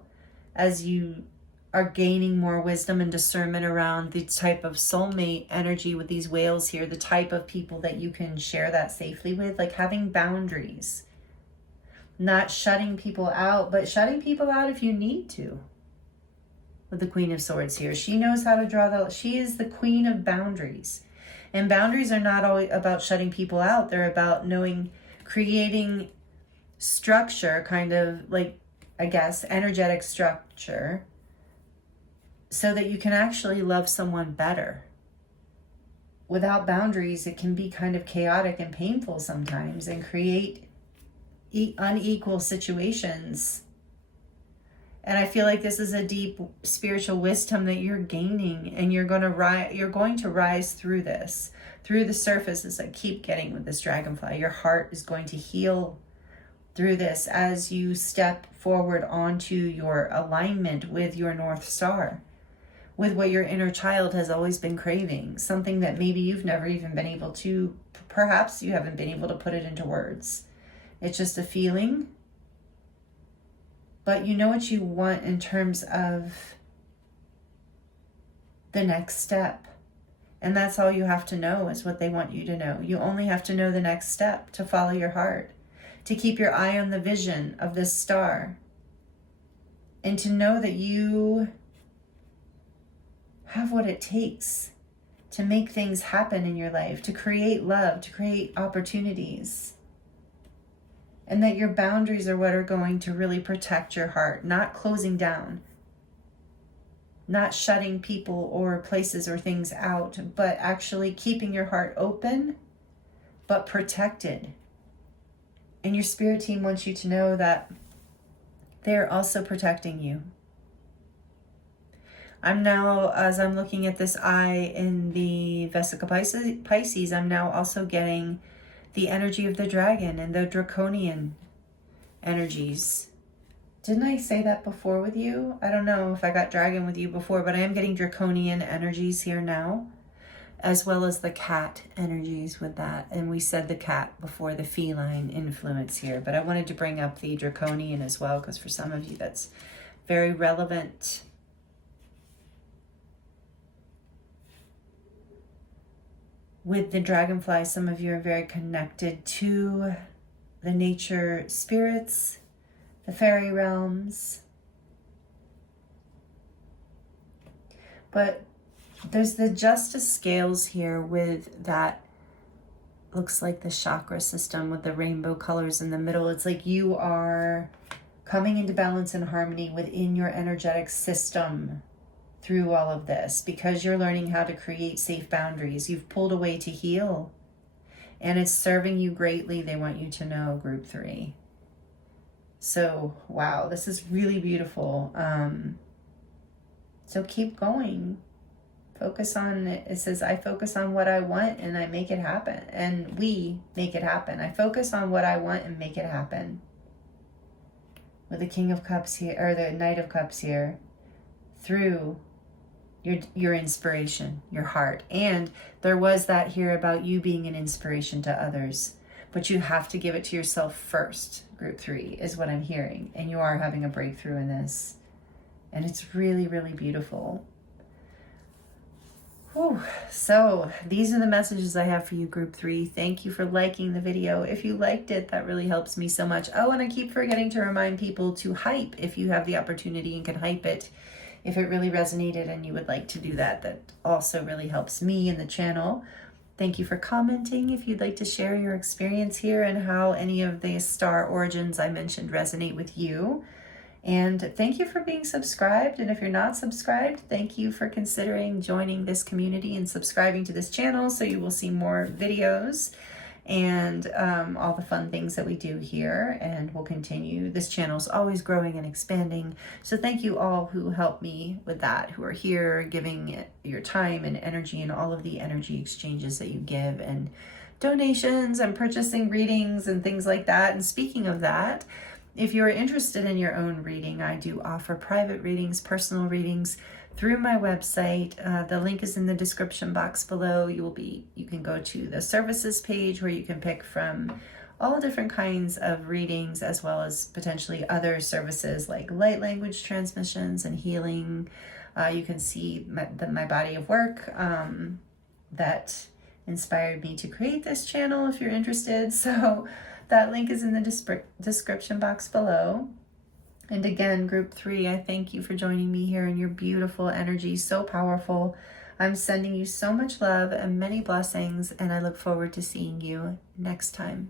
as you are gaining more wisdom and discernment around the type of soulmate energy with these whales here, the type of people that you can share that safely with, like having boundaries, not shutting people out, but shutting people out if you need to. With the Queen of Swords here, she knows how to she is the queen of boundaries. And boundaries are not always about shutting people out. They're about creating structure, kind of like I guess, energetic structure so that you can actually love someone better. Without boundaries, it can be kind of chaotic and painful sometimes and create unequal situations. And I feel like this is a deep spiritual wisdom that you're gaining, and you're going to rise through this, through the surface, as I keep getting with this dragonfly. Your heart is going to heal through this as you step forward onto your alignment with your North Star, with what your inner child has always been craving, something that maybe you've never even been able to, perhaps you haven't been able to put it into words. It's just a feeling, but you know what you want in terms of the next step. And that's all you have to know, is what they want you to know. You only have to know the next step, to follow your heart, to keep your eye on the vision of this star, and to know that you have what it takes to make things happen in your life, to create love, to create opportunities. And that your boundaries are what are going to really protect your heart, not closing down, not shutting people or places or things out, but actually keeping your heart open, but protected. And your spirit team wants you to know that they're also protecting you. I'm now, as I'm looking at this eye in the Vesica Pisces, I'm now also getting the energy of the dragon and the draconian energies. Didn't I say that before with you? I don't know if I got dragon with you before, but I am getting draconian energies here now, as well as the cat energies with that. And we said the cat before, the feline influence here, but I wanted to bring up the draconian as well, because for some of you that's very relevant. With the dragonfly, some of you are very connected to the nature spirits, the fairy realms. But there's the justice scales here with that, looks like the chakra system with the rainbow colors in the middle. It's like you are coming into balance and harmony within your energetic system through all of this, because you're learning how to create safe boundaries. You've pulled away to heal, and it's serving you greatly. They want you to know, group 3. So, wow, this is really beautiful. So keep going. Focus on it. It says, I focus on what I want and I make it happen. And we make it happen. I focus on what I want and make it happen. With the King of Cups here, or the Knight of Cups here, through your inspiration, your heart. And there was that here about you being an inspiration to others, but you have to give it to yourself first. Group 3 is what I'm hearing, and you are having a breakthrough in this, and it's really, really beautiful. Whew. So these are the messages I have for you, group 3. Thank you for liking the video. If you liked it, that really helps me so much. Oh, and I keep forgetting to remind people to hype if you have the opportunity and can hype it. If it really resonated and you would like to do that, that also really helps me and the channel. Thank you for commenting if you'd like to share your experience here and how any of the star origins I mentioned resonate with you. And thank you for being subscribed. And if you're not subscribed, thank you for considering joining this community and subscribing to this channel so you will see more videos and all the fun things that we do here, and we'll continue. This channel is always growing and expanding, so thank you all who help me with that, who are here giving it your time and energy, and all of the energy exchanges that you give, and donations and purchasing readings and things like that. And speaking of that, if you're interested in your own reading, I do offer private readings, personal readings through my website. The link is in the description box below. You can go to the services page where you can pick from all different kinds of readings, as well as potentially other services like light language transmissions and healing. You can see my body of work that inspired me to create this channel if you're interested. So that link is in the description box below. And again, group 3, I thank you for joining me here in your beautiful energy, so powerful. I'm sending you so much love and many blessings, and I look forward to seeing you next time.